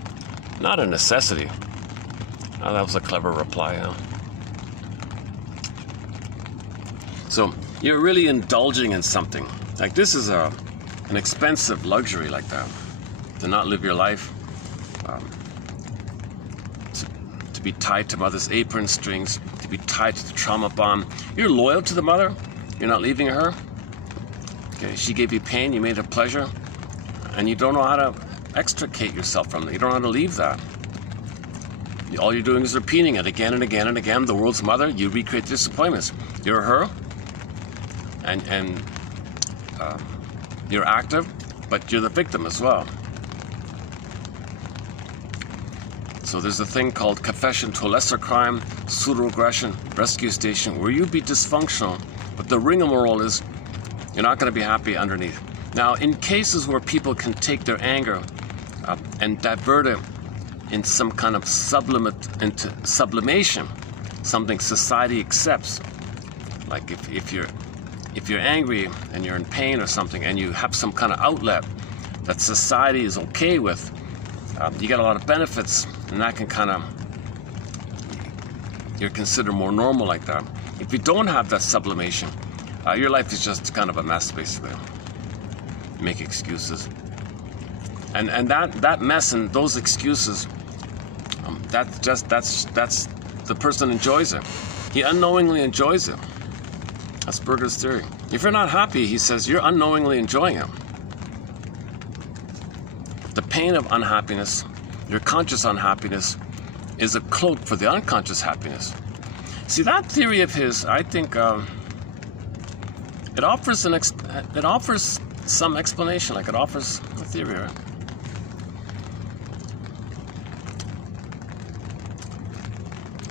not a necessity. Oh, that was a clever reply, huh? So you're really indulging in something. Like this is an expensive luxury like that, to not live your life, to be tied to mother's apron strings, to be tied to the trauma bond. You're loyal to the mother. You're not leaving her. Okay, she gave you pain, you made her pleasure, and you don't know how to extricate yourself from it. You don't know how to leave that. All you're doing is repeating it again and again and again. The world's mother, you recreate disappointments. You're her, and you're active, but you're the victim as well. So there's a thing called confession to a lesser crime, pseudo-aggression, rescue station, where you be dysfunctional, but the rigmarole is you're not going to be happy underneath. Now, in cases where people can take their anger and divert it in some kind of into sublimation, something society accepts, like if you're angry and you're in pain or something and you have some kind of outlet that society is okay with, you get a lot of benefits, and that can kind of, you're considered more normal like that. If you don't have that sublimation, your life is just kind of a mess, basically. You make excuses. And that mess and those excuses, that's the person enjoys it. He unknowingly enjoys it. That's Berger's theory. If you're not happy, he says, you're unknowingly enjoying it. The pain of unhappiness, your conscious unhappiness, is a cloak for the unconscious happiness. See, that theory of his, I think, it offers some explanation, like it offers a theory, right?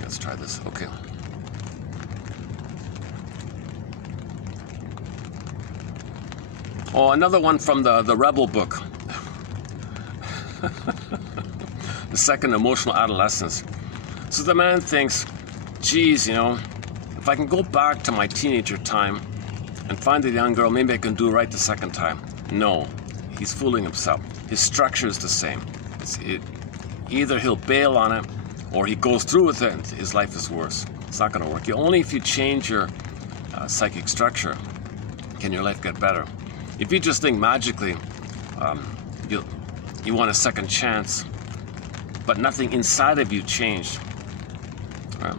Let's try this. Okay. Oh, another one from the Rebel book. The second emotional adolescence. So the man thinks, geez, if I can go back to my teenager time and find a young girl, maybe I can do right the second time. No, he's fooling himself. His structure is the same. Either he'll bail on it or he goes through with it and his life is worse. It's not going to work. Only if you change your psychic structure can your life get better. If you just think magically you want a second chance, but nothing inside of you changed, right?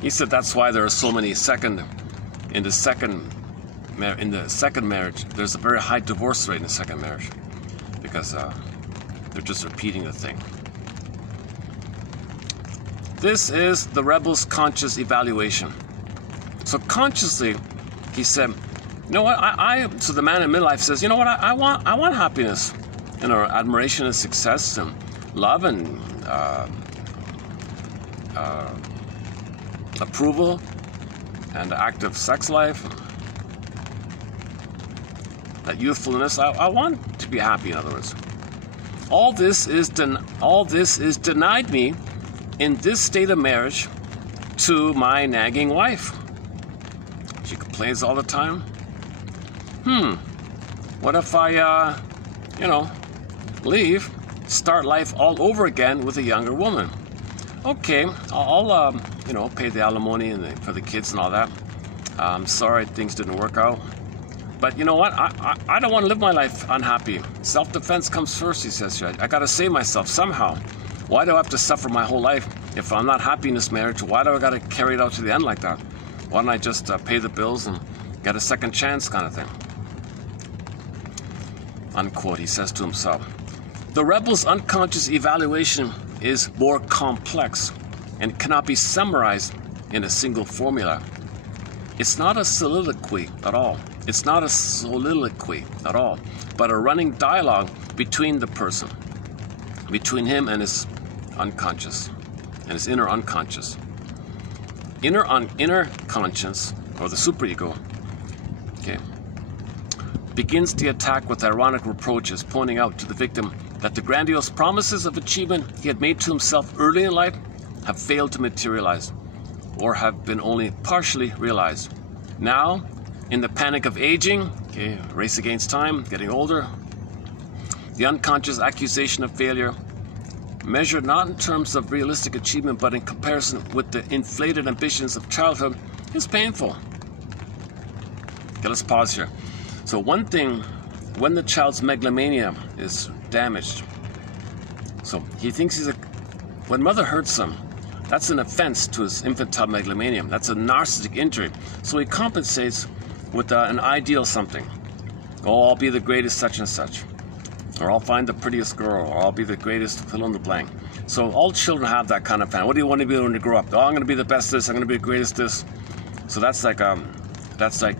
He said that's why there are so many in the second marriage. There's a very high divorce rate in the second marriage, because they're just repeating the thing. This is the rebel's conscious evaluation. So consciously, he said, you know what? So the man in midlife says, you know what? I want happiness, admiration and success and love and approval and active sex life. That youthfulness. I want to be happy. In other words, all this is denied me in this state of marriage to my nagging wife. She complains all the time. What if I, leave, start life all over again with a younger woman? Okay, I'll pay the alimony for the kids and all that. I'm sorry things didn't work out. But you know what? I don't want to live my life unhappy. Self-defense comes first, he says. I got to save myself somehow. Why do I have to suffer my whole life? If I'm not happy in this marriage, why do I got to carry it out to the end like that? Why don't I just pay the bills and get a second chance kind of thing? Unquote, he says to himself. The rebel's unconscious evaluation is more complex and cannot be summarized in a single formula. It's not a soliloquy at all. It's not a soliloquy at all, but a running dialogue between the person, between him and his unconscious, and his inner unconscious. Inner conscience, or the superego, begins the attack with ironic reproaches, pointing out to the victim that the grandiose promises of achievement he had made to himself early in life have failed to materialize, or have been only partially realized. Now, in the panic of aging, race against time, getting older, the unconscious accusation of failure, measured not in terms of realistic achievement but in comparison with the inflated ambitions of childhood, is painful. Okay, let's pause here. So one thing, when the child's megalomania is damaged, so he thinks when mother hurts him, that's an offense to his infantile megalomania. That's a narcissistic injury. So he compensates with an ideal something. Oh, I'll be the greatest such and such. Or I'll find the prettiest girl. Or I'll be the greatest fill in the blank. So all children have that kind of fan. What do you want to be when you grow up? Oh, I'm going to be the best this. I'm going to be the greatest this. So that's like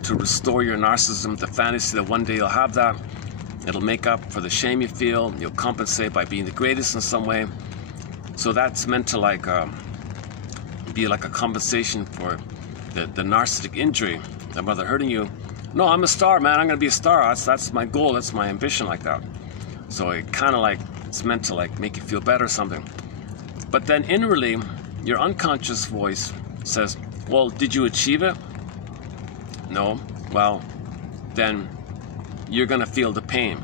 to restore your narcissism, the fantasy that one day you'll have that. It'll make up for the shame you feel. You'll compensate by being the greatest in some way. So that's meant to be like a compensation for the narcissistic injury, the mother hurting you. No, I'm a star, man. I'm going to be a star. That's my goal. That's my ambition like that. So it kind of it's meant to make you feel better or something. But then inwardly, your unconscious voice says, well, did you achieve it? No. Well, then you're going to feel the pain.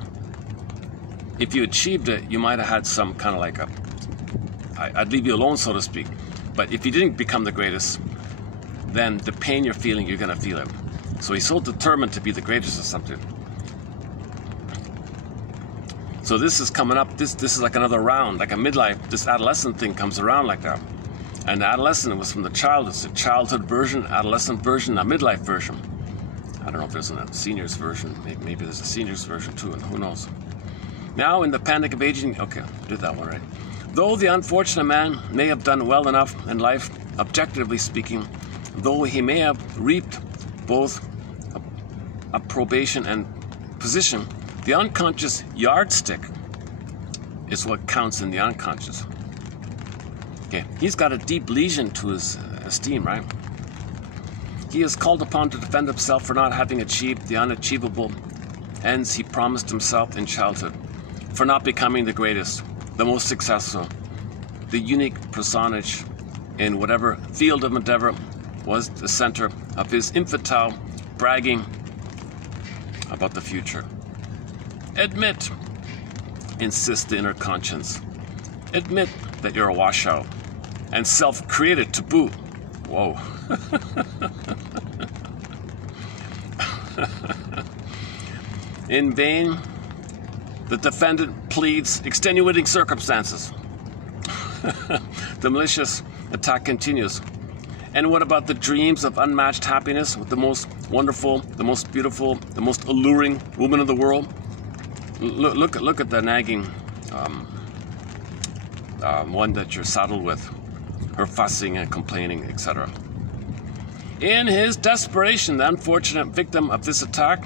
If you achieved it, you might have had some kind of I'd leave you alone, so to speak. But if you didn't become the greatest, then the pain you're feeling, you're going to feel it. So he's so determined to be the greatest or something. So this is coming up, this is like another round, like a midlife, this adolescent thing comes around like that. And adolescent was from the child, it's a childhood version, adolescent version, a midlife version. I don't know if there's a seniors version, maybe there's a seniors version too, and who knows. Now in the panic of aging, okay, I did that one right. Though the unfortunate man may have done well enough in life, objectively speaking, though he may have reaped both approbation and position, the unconscious yardstick is what counts in the unconscious. Okay, he's got a deep lesion to his esteem, right? He is called upon to defend himself for not having achieved the unachievable ends he promised himself in childhood, for not becoming the greatest, the most successful, the unique personage in whatever field of endeavor was the center of his infantile bragging about the future. Admit, insists the inner conscience. Admit that you're a washout and self-created to boot. Whoa. In vain, the defendant pleads extenuating circumstances. The malicious attack continues. And what about the dreams of unmatched happiness with the most wonderful, the most beautiful, the most alluring woman in the world? Look at the nagging one that you're saddled with, her fussing and complaining, etc. In his desperation, the unfortunate victim of this attack,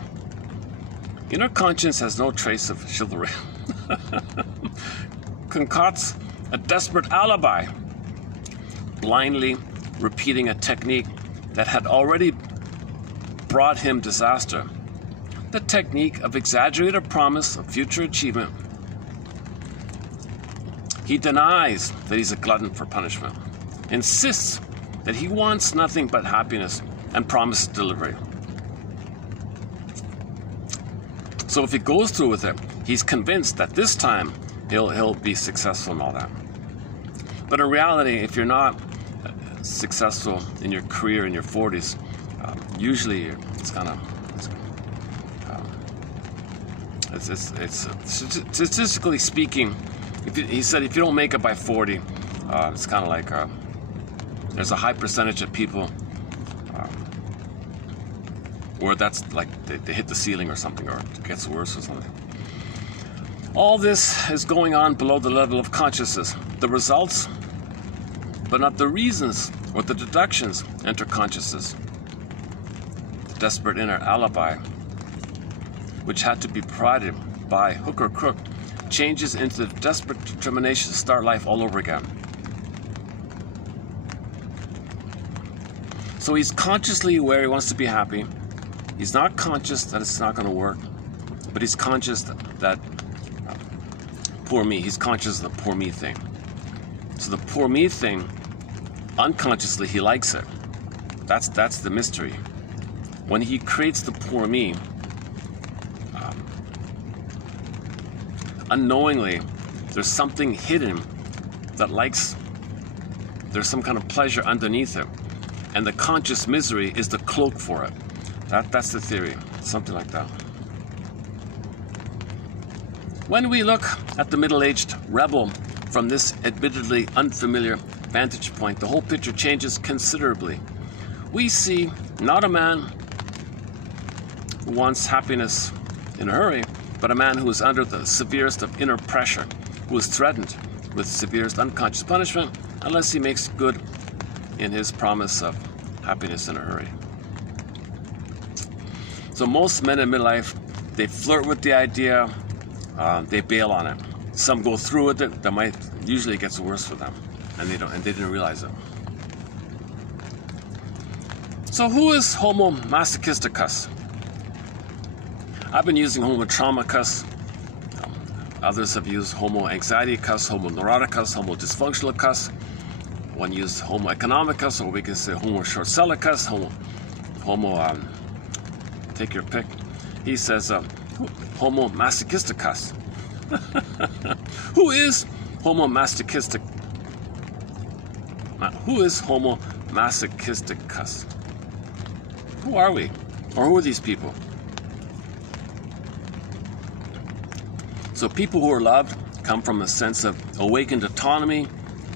inner conscience has no trace of chivalry, concocts a desperate alibi, blindly repeating a technique that had already brought him disaster. The technique of exaggerated promise of future achievement. He denies that he's a glutton for punishment, insists that he wants nothing but happiness, and promises delivery. So if he goes through with it, he's convinced that this time he'll be successful and all that. But in reality, if you're not successful in your career in your 40s, usually it's kind of it's statistically speaking, he said if you don't make it by 40, it's kind of like there's a high percentage of people where that's like they hit the ceiling or something, or it gets worse or something. All this is going on below the level of consciousness. The results, but not the reasons or the deductions, enter consciousness. The desperate inner alibi, which had to be provided by hook or crook, changes into the desperate determination to start life all over again. So he's consciously aware he wants to be happy. He's not conscious that it's not going to work, but he's conscious that poor me. He's conscious of the poor me thing. So the poor me thing, unconsciously, he likes it. That's the mystery. When he creates the poor me, unknowingly, there's something hidden that likes. There's some kind of pleasure underneath it, and the conscious misery is the cloak for it. That's the theory, something like that. When we look at the middle-aged rebel from this admittedly unfamiliar vantage point, the whole picture changes considerably. We see not a man who wants happiness in a hurry, but a man who is under the severest of inner pressure, who is threatened with severest unconscious punishment unless he makes good in his promise of happiness in a hurry. So most men in midlife, they flirt with the idea, they bail on it. Some go through with it, usually it gets worse for them, and they didn't realize it. So who is Homo masochisticus? I've been using Homo traumacus. Others have used Homo anxieticus, Homo neuroticus, Homo dysfunctionalicus. One used Homo economicus, or we can say Homo short-sellicus, Homo take your pick. He says Homo masochisticus. Who is Homo masochistic? Who is Homo masochisticus? Who are we? Or who are these people? So people who are loved come from a sense of awakened autonomy.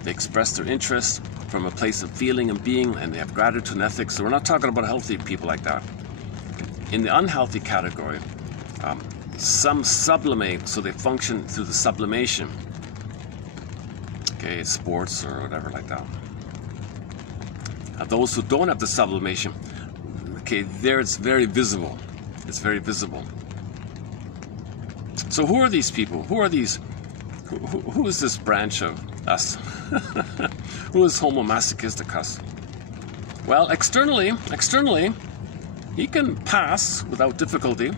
They express their interests from a place of feeling and being, and they have gratitude and ethics. So we're not talking about healthy people like that. In the unhealthy category, some sublimate, so they function through the sublimation. Okay, sports or whatever like that. Those who don't have the sublimation, okay, there it's very visible. It's very visible. So who are these people? Who are these? Who is this branch of us? Who is Homo masochisticus? Well, externally, he can pass without difficulty.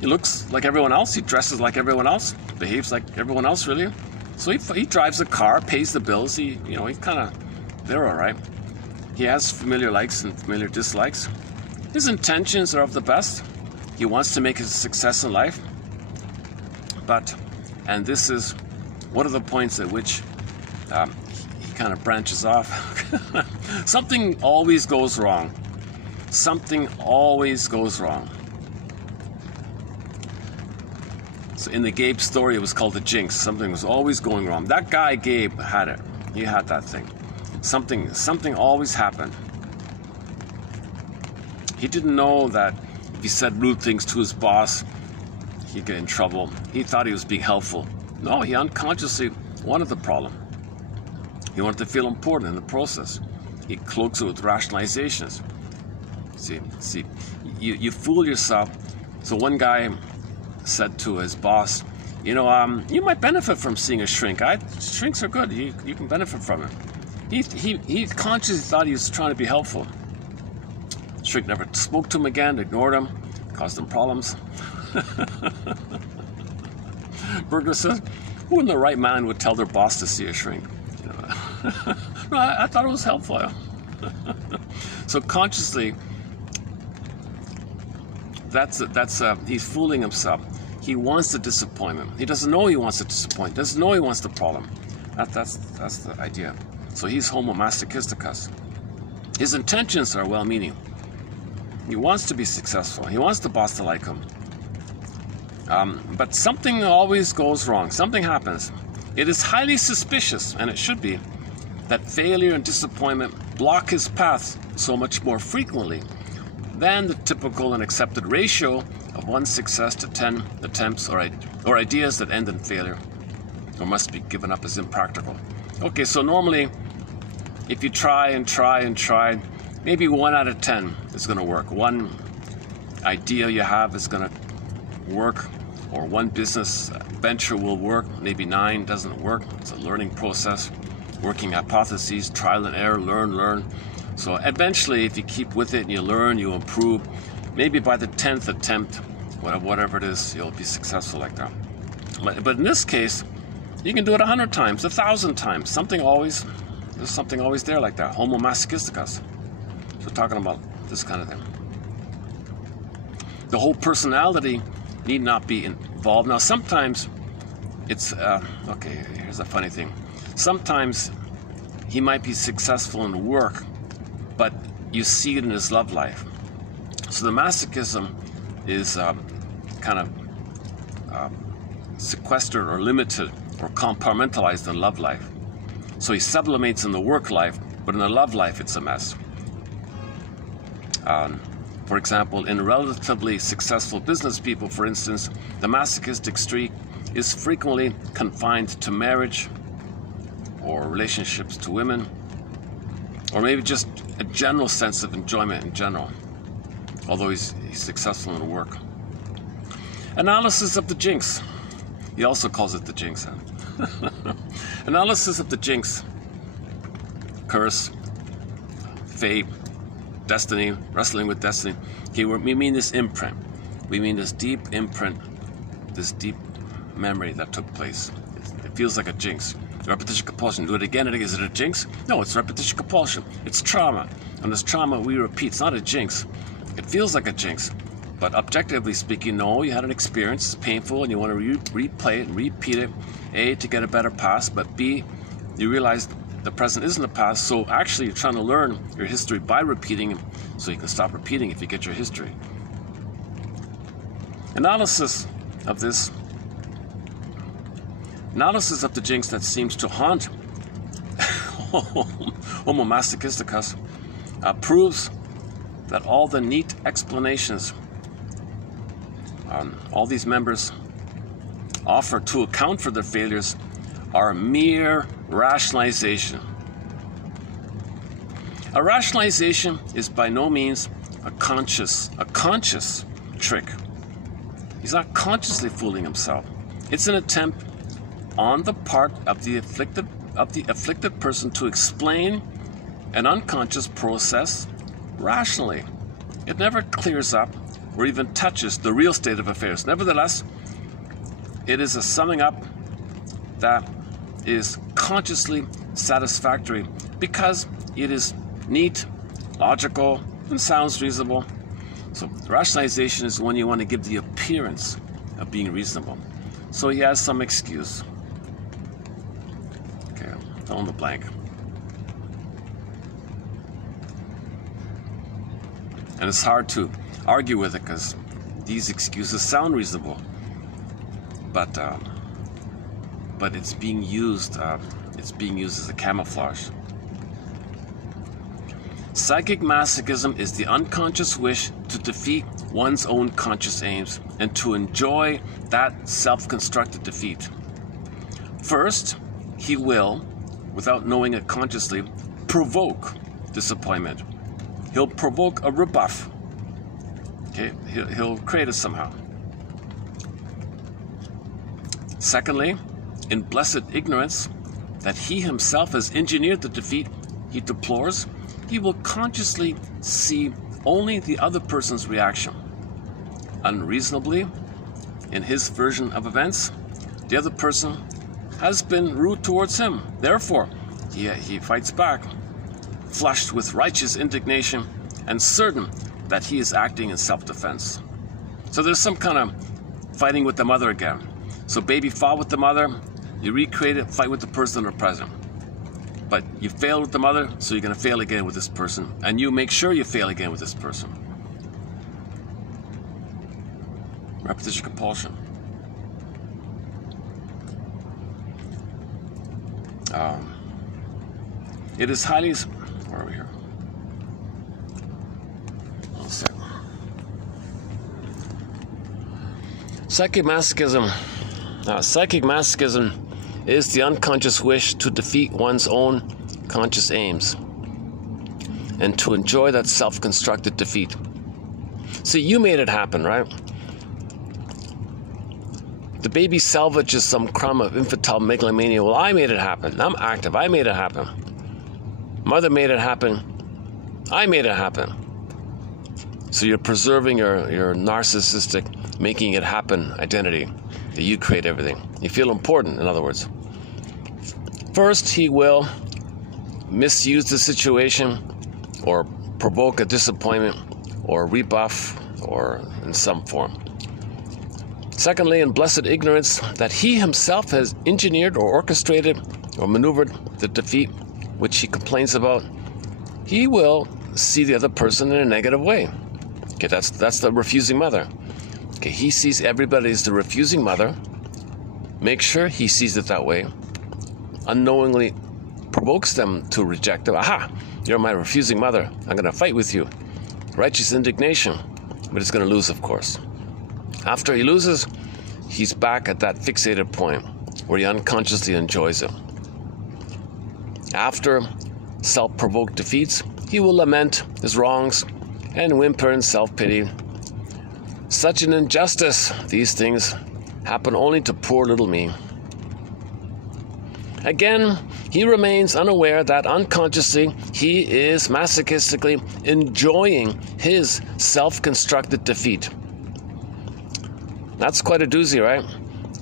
He looks like everyone else. He dresses like everyone else. Behaves like everyone else, really. So he drives a car, pays the bills. He kind of, they're all right. He has familiar likes and familiar dislikes. His intentions are of the best. He wants to make a success in life. But, and this is one of the points at which he kind of branches off. Something always goes wrong. Something always goes wrong. So in the Gabe story, it was called the jinx. Something was always going wrong. That guy, Gabe, had it. He had that thing. Something always happened. He didn't know that if he said rude things to his boss, he'd get in trouble. He thought he was being helpful. No, he unconsciously wanted the problem. He wanted to feel important in the process. He cloaks it with rationalizations. See, you fool yourself. So one guy said to his boss, you know, you might benefit from seeing a shrink. Shrinks are good. You can benefit from it. He consciously thought he was trying to be helpful. Shrink never spoke to him again, ignored him, caused him problems. Berger says, who in the right mind would tell their boss to see a shrink? You know, no, I thought it was helpful. So consciously, he's fooling himself. He wants the disappointment. He doesn't know he wants the disappointment. Doesn't know he wants the problem. That's the idea. So he's homo masochisticus. His intentions are well-meaning. He wants to be successful. He wants the boss to like him. But something always goes wrong. Something happens. It is highly suspicious, and it should be, that failure and disappointment block his path so much more frequently than the typical and accepted ratio of 1 success to 10 attempts or ideas that end in failure or must be given up as impractical. Okay, so normally, if you try and try and try, maybe 1 out of 10 is going to work. One idea you have is going to work, or one business venture will work. Maybe 9 doesn't work. It's a learning process, working hypotheses, trial and error, learn. So eventually, if you keep with it and you learn, you improve, maybe by the 10th attempt, whatever it is, you'll be successful like that. But in this case, you can do it 100 times, 1,000 times. There's something always there like that. Homo masochisticus. So talking about this kind of thing. The whole personality need not be involved. Now, sometimes it's, okay, here's a funny thing. Sometimes he might be successful in work, but you see it in his love life. So the masochism is kind of sequestered or limited or compartmentalized in love life. So he sublimates in the work life, but in the love life, it's a mess. For example, in relatively successful business people, for instance, the masochistic streak is frequently confined to marriage or relationships to women, or maybe just a general sense of enjoyment in general, although he's successful in work. Analysis of the jinx. He also calls it the jinx. Analysis of the jinx, curse, fate, destiny, wrestling with destiny. Okay, we mean this imprint. We mean this deep imprint, this deep memory that took place. It feels like a jinx. Repetition compulsion. Do it again and again. Is it a jinx? No, it's repetition compulsion. It's trauma. And this trauma we repeat. It's not a jinx. It feels like a jinx. But objectively speaking, no, you had an experience, it's painful, and you want to replay it and repeat it. A, to get a better past, but B, you realize the present isn't the past, so actually you're trying to learn your history by repeating it, so you can stop repeating if you get your history. Analysis of this. Analysis of the jinx that seems to haunt Homo masochisticus proves that all the neat explanations all these members offer to account for their failures are mere rationalization. A rationalization is by no means a conscious trick. He's not consciously fooling himself. It's an attempt on the part of the afflicted person to explain an unconscious process rationally. It never clears up or even touches the real state of affairs. Nevertheless, it is a summing up that is consciously satisfactory because it is neat, logical, and sounds reasonable. So rationalization is when you want to give the appearance of being reasonable. So he has some excuse. Okay. fill in the blank. And it's hard to argue with it because these excuses sound reasonable, but it's being used. It's being used as a camouflage. Psychic masochism is the unconscious wish to defeat one's own conscious aims and to enjoy that self-constructed defeat. First, he will, without knowing it consciously, provoke disappointment. He'll provoke a rebuff. Okay, he'll create it somehow. Secondly, in blessed ignorance that he himself has engineered the defeat he deplores, he will consciously see only the other person's reaction. Unreasonably, in his version of events, the other person has been rude towards him. Therefore, he fights back, flushed with righteous indignation and certain that he is acting in self-defense. So there's some kind of fighting with the mother again. So baby fought with the mother, you recreate it, fight with the person in the present. But you failed with the mother, so you're going to fail again with this person. And you make sure you fail again with this person. Repetition compulsion. It is highly... Where are we here? One second. Psychic masochism. Psychic masochism is the unconscious wish to defeat one's own conscious aims and to enjoy that self-constructed defeat. See, you made it happen, right? The baby salvages some crumb of infantile megalomania. Well, I made it happen. I'm active. I made it happen. Mother made it happen. I made it happen. So you're preserving your narcissistic, making it happen identity. That you create everything. You feel important, in other words. First, he will misuse the situation or provoke a disappointment or rebuff or in some form. Secondly, in blessed ignorance that he himself has engineered or orchestrated or maneuvered the defeat which he complains about, he will see the other person in a negative way. Okay, that's the refusing mother. Okay, he sees everybody as the refusing mother. Make sure he sees it that way. Unknowingly provokes them to reject him. Aha! You're my refusing mother. I'm going to fight with you. Righteous indignation. But he's going to lose, of course. After he loses, he's back at that fixated point where he unconsciously enjoys it. After self-provoked defeats, he will lament his wrongs and whimper in self-pity. Such an injustice. These things happen only to poor little me. Again, he remains unaware that unconsciously he is masochistically enjoying his self-constructed defeat. That's quite a doozy, right?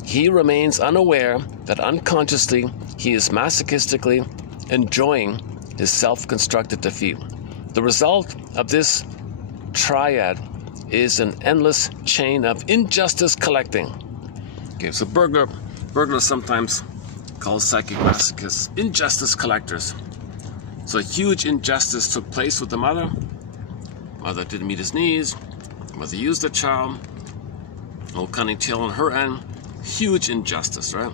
He remains unaware that unconsciously he is masochistically enjoying his self-constructed defeat. The result of this triad is an endless chain of injustice collecting. Okay, so burglars sometimes call psychic masochists injustice collectors. So a huge injustice took place with the mother. Mother didn't meet his needs. Mother used the child. No cunning tail on her end. Huge injustice, right?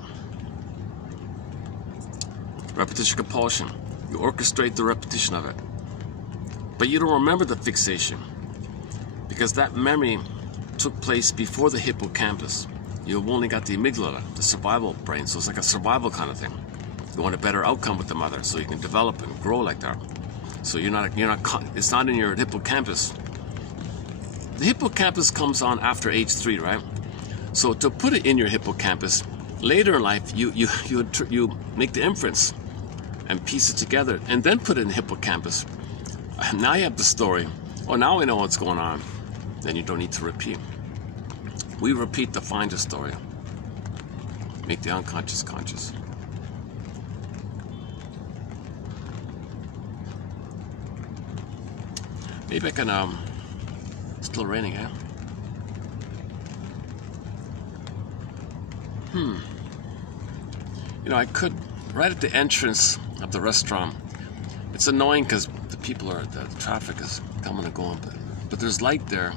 Repetition compulsion. You orchestrate the repetition of it. But you don't remember the fixation because that memory took place before the hippocampus. You've only got the amygdala, the survival brain, so it's like a survival kind of thing. You want a better outcome with the mother, so you can develop and grow like that. So it's not in your hippocampus. The hippocampus comes on after age 3, right? So to put it in your hippocampus, later in life, you make the inference and piece it together, and then put it in the hippocampus. Now you have the story. Oh, now we know what's going on. Then you don't need to repeat. We repeat to find the story. Make the unconscious conscious. Maybe I can, still raining, eh? I could right at the entrance of the restaurant. It's annoying because the traffic is coming and going, but there's light there.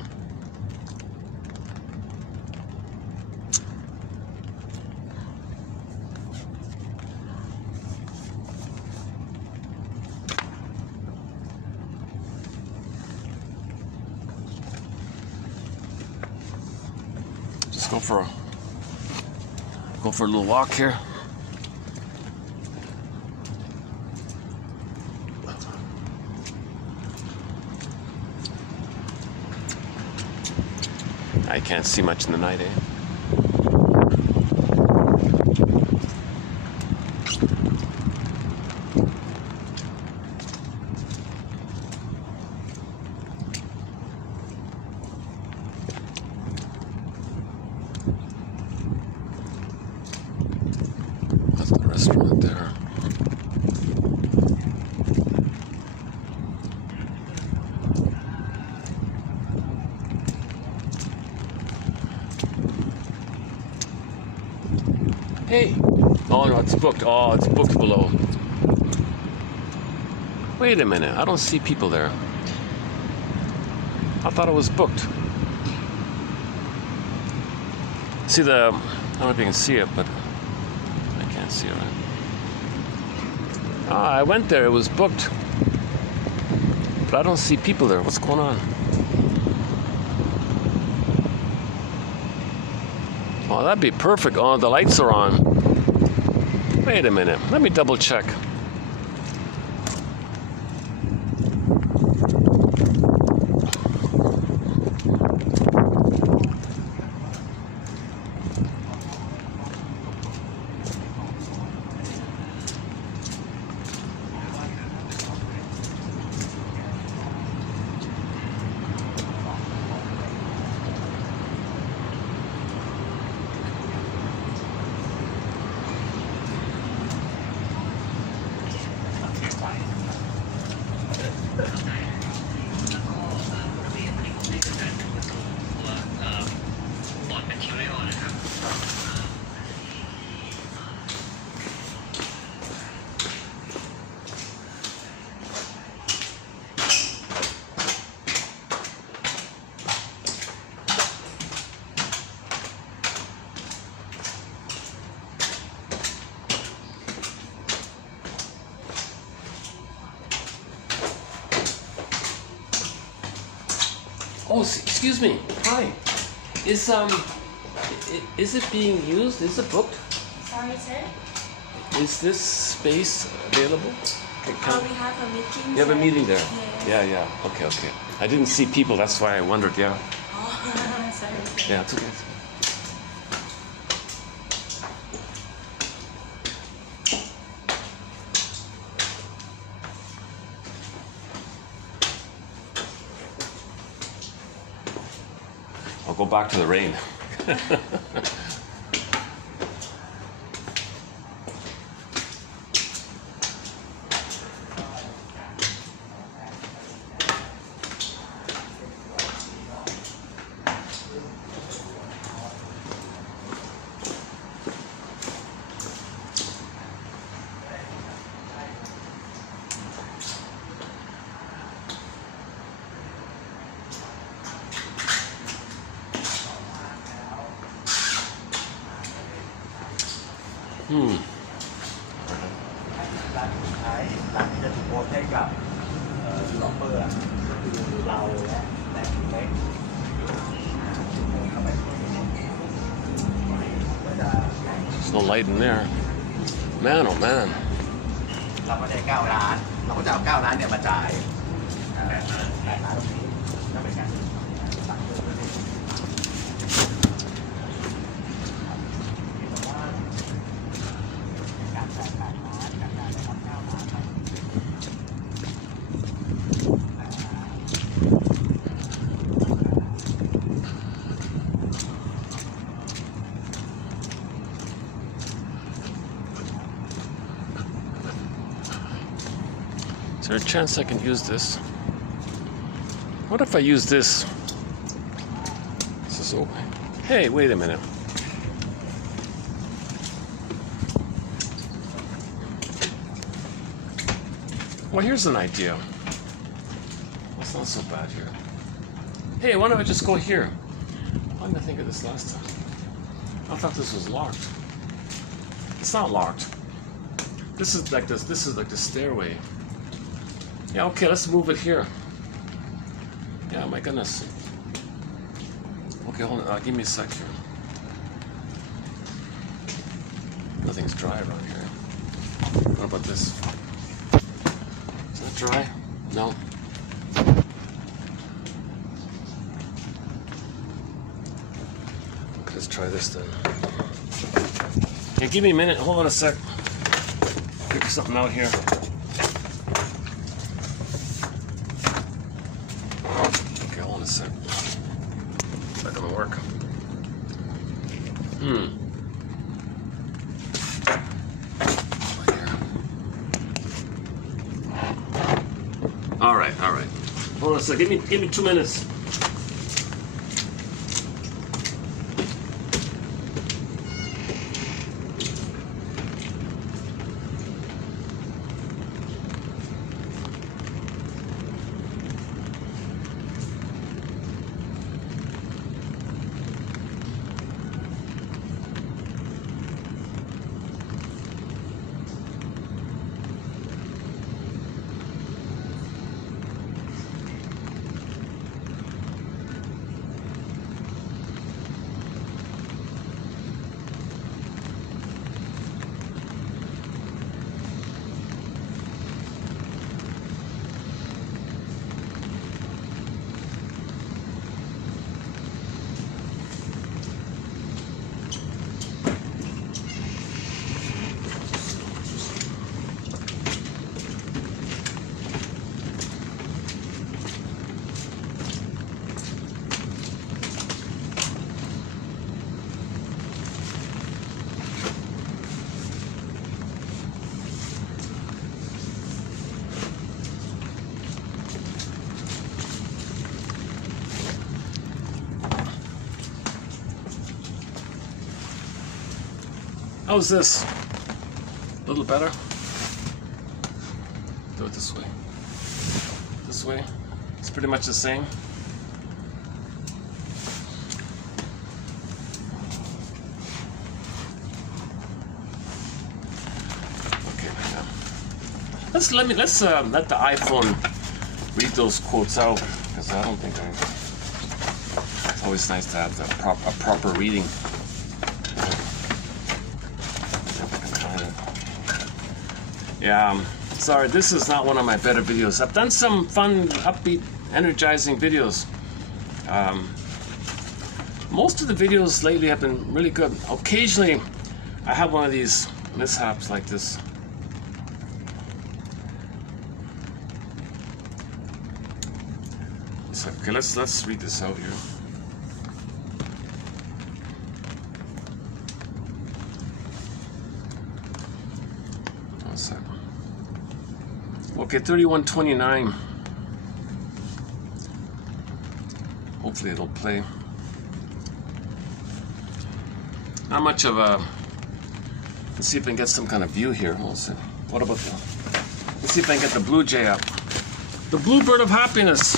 Just go for a little walk here. I can't see much in the night, eh? That's the restaurant there. Hey! Oh no, it's booked. Oh, it's booked below. Wait a minute, I don't see people there. I thought it was booked. See I don't know if you can see it, but I can't see it. Ah, I went there, it was booked. But I don't see people there. What's going on? Oh, that'd be perfect. Oh, the lights are on. Wait a minute. Let me double check. Oh, excuse me. Hi. Is it being used? Is it booked? Sorry, sir? Is this space available? We have a meeting. You have a meeting there? Yes. Yeah. Okay. I didn't see people, that's why I wondered, yeah. Oh, sorry. Yeah, it's okay. I'll go back to the rain.ร้านสุดท้ายร้านที่จะถูกโพสต์ให้กับดีเวลลอปเปอร์ก็คือเราและเล็กเข้าไป There's no light in there. Man, oh man. เราก็ได้9 ล้าน เราก็จะเอา9 ล้านเนี่ยมาจ่าย8 ล้านตรงนี้ก็เป็นการสั่งเพิ่มเลย Is there a chance I can use this? What if I use this? This is open. Hey, wait a minute. Well, here's an idea. That's not so bad here. Hey, why don't I just go here? Why didn't I think of this last time? I thought this was locked. It's not locked. This is like this. This is like the stairway. Yeah, okay, let's move it here. Yeah, my goodness. Okay, hold on. Give me a sec here. Nothing's dry around here. What about this? Is that dry? No. Okay, let's try this then. Okay, give me a minute. Hold on a sec. Figure something out here. Okay, hold on a sec. Is that gonna work? All right. Hold on a sec. Give me 2 minutes. How's this? A little better? Do it this way. This way. It's pretty much the same. Okay, now. Let's let the iPhone read those quotes out, because I don't think it's always nice to have a proper reading. Yeah, sorry, this is not one of my better videos. I've done some fun, upbeat, energizing videos. Most of the videos lately have been really good. Occasionally, I have one of these mishaps like this. So, okay, let's read this out here. Okay, 3129. Hopefully it'll play. Not much of a. Let's see if I can get some kind of view here. We'll see. What about the? Let's see if I can get the blue jay up. The bluebird of happiness.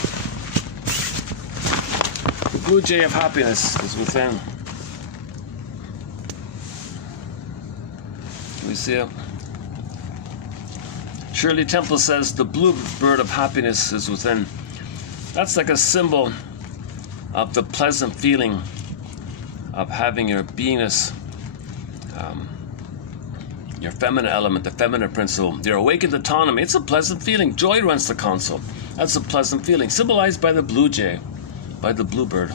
The blue jay of happiness is within. Can we see it? Shirley Temple says the bluebird of happiness is within. That's like a symbol of the pleasant feeling of having your beingness, your feminine element, the feminine principle, your awakened autonomy. It's a pleasant feeling. Joy runs the console. That's a pleasant feeling, symbolized by the blue jay, by the bluebird.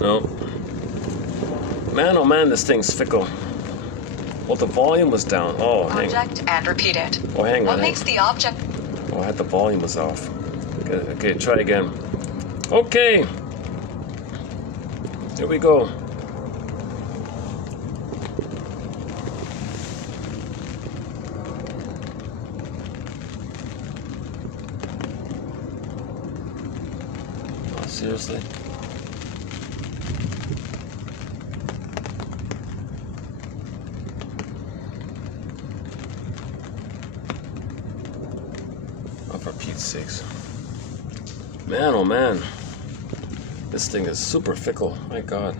No. Man, oh man, this thing's fickle. Well, the volume was down. Oh, Object and repeat it. Oh, hang on. What makes the object? Oh, I had the volume was off. Okay, try again. Okay. Here we go. Oh, seriously? Oh, for Pete's sakes. Man, oh man. This thing is super fickle. My God.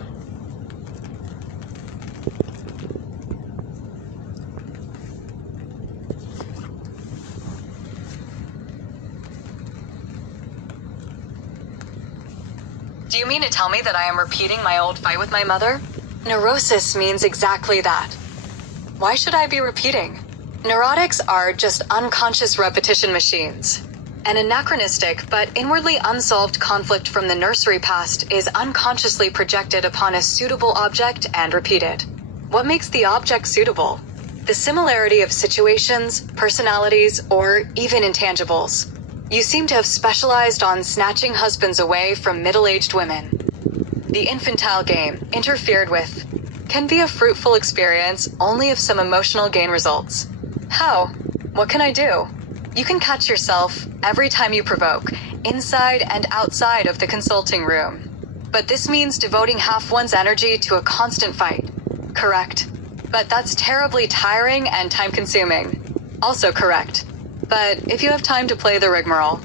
Do you mean to tell me that I am repeating my old fight with my mother? Neurosis means exactly that. Why should I be repeating? Neurotics are just unconscious repetition machines. An anachronistic but inwardly unsolved conflict from the nursery past is unconsciously projected upon a suitable object and repeated. What makes the object suitable? The similarity of situations, personalities, or even intangibles. You seem to have specialized on snatching husbands away from middle-aged women. The infantile game, interfered with, can be a fruitful experience only if some emotional gain results. How? What can I do? You can catch yourself every time you provoke, inside and outside of the consulting room. But this means devoting half one's energy to a constant fight. Correct. But that's terribly tiring and time-consuming. Also correct. But if you have time to play the rigmarole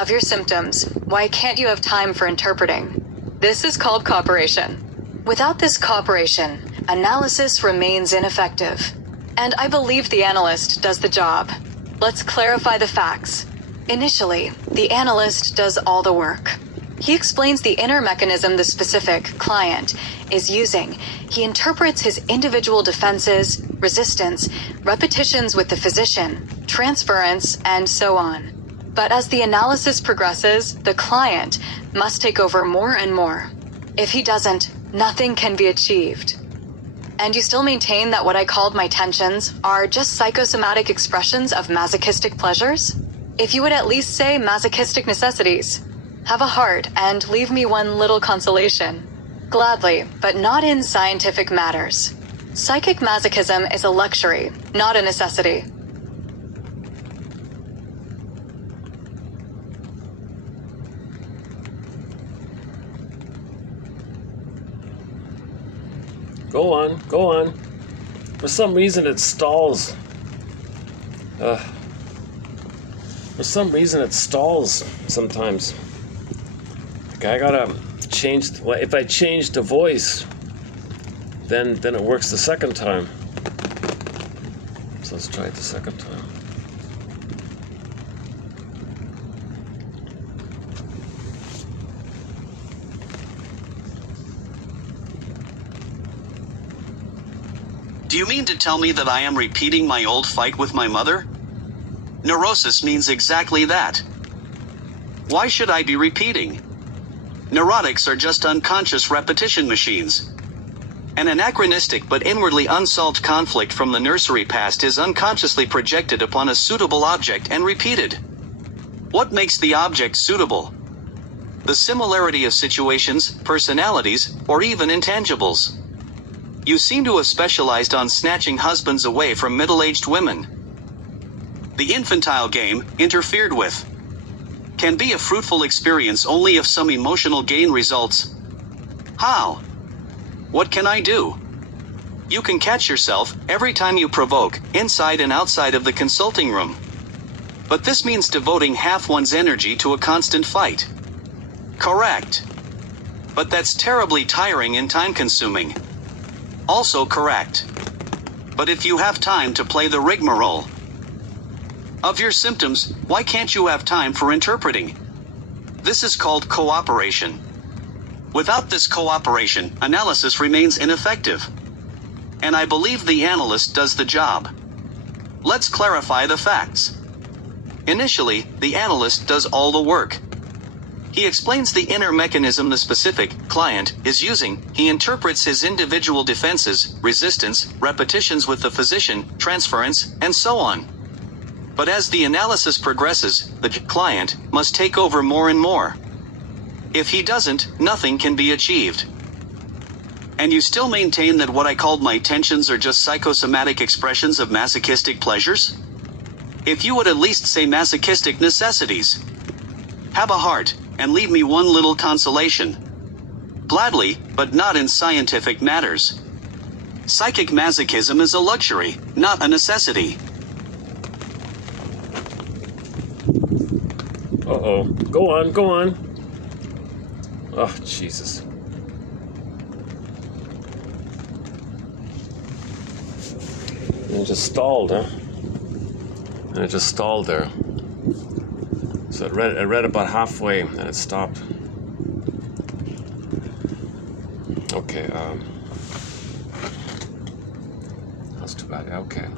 of your symptoms, why can't you have time for interpreting? This is called cooperation. Without this cooperation, analysis remains ineffective. And I believe the analyst does the job. Let's clarify the facts. Initially, the analyst does all the work. He explains the inner mechanism the specific client is using. He interprets his individual defenses, resistance, repetitions with the physician, transference, and so on. But as the analysis progresses, the client must take over more and more. If he doesn't, nothing can be achieved. And you still maintain that what I called my tensions are just psychosomatic expressions of masochistic pleasures? If you would at least say masochistic necessities. Have a heart and leave me one little consolation. Gladly, but not in scientific matters. Psychic masochism is a luxury, not a necessity. Go on, go on. For some reason it stalls. For some reason it stalls sometimes. Like I gotta change, well, if I change the voice, then it works the second time. So let's try it the second time. Do you mean to tell me that I am repeating my old fight with my mother? Neurosis means exactly that. Why should I be repeating? Neurotics are just unconscious repetition machines. An anachronistic but inwardly unsolved conflict from the nursery past is unconsciously projected upon a suitable object and repeated. What makes the object suitable? The similarity of situations, personalities, or even intangibles. You seem to have specialized on snatching husbands away from middle-aged women. The infantile game, interfered with, can be a fruitful experience only if some emotional gain results. How? What can I do? You can catch yourself every time you provoke, inside and outside of the consulting room. But this means devoting half one's energy to a constant fight. Correct. But that's terribly tiring and time-consuming. Also correct. But if you have time to play the rigmarole of your symptoms, why can't you have time for interpreting? This is called cooperation. Without this cooperation, analysis remains ineffective. And I believe the analyst does the job. Let's clarify the facts. Initially, the analyst does all the work. He explains the inner mechanism the specific client is using. He interprets his individual defenses, resistance, repetitions with the physician, transference, and so on. But as the analysis progresses, the client must take over more and more. If he doesn't, nothing can be achieved. And you still maintain that what I called my tensions are just psychosomatic expressions of masochistic pleasures? If you would at least say masochistic necessities. Have a heart, and leave me one little consolation. Gladly, but not in scientific matters. Psychic masochism is a luxury, not a necessity. Uh-oh. Go on, go on. Oh, Jesus. And it just stalled, huh? And it just stalled there. So it read about halfway, and it stopped. Okay, that's too bad. Okay.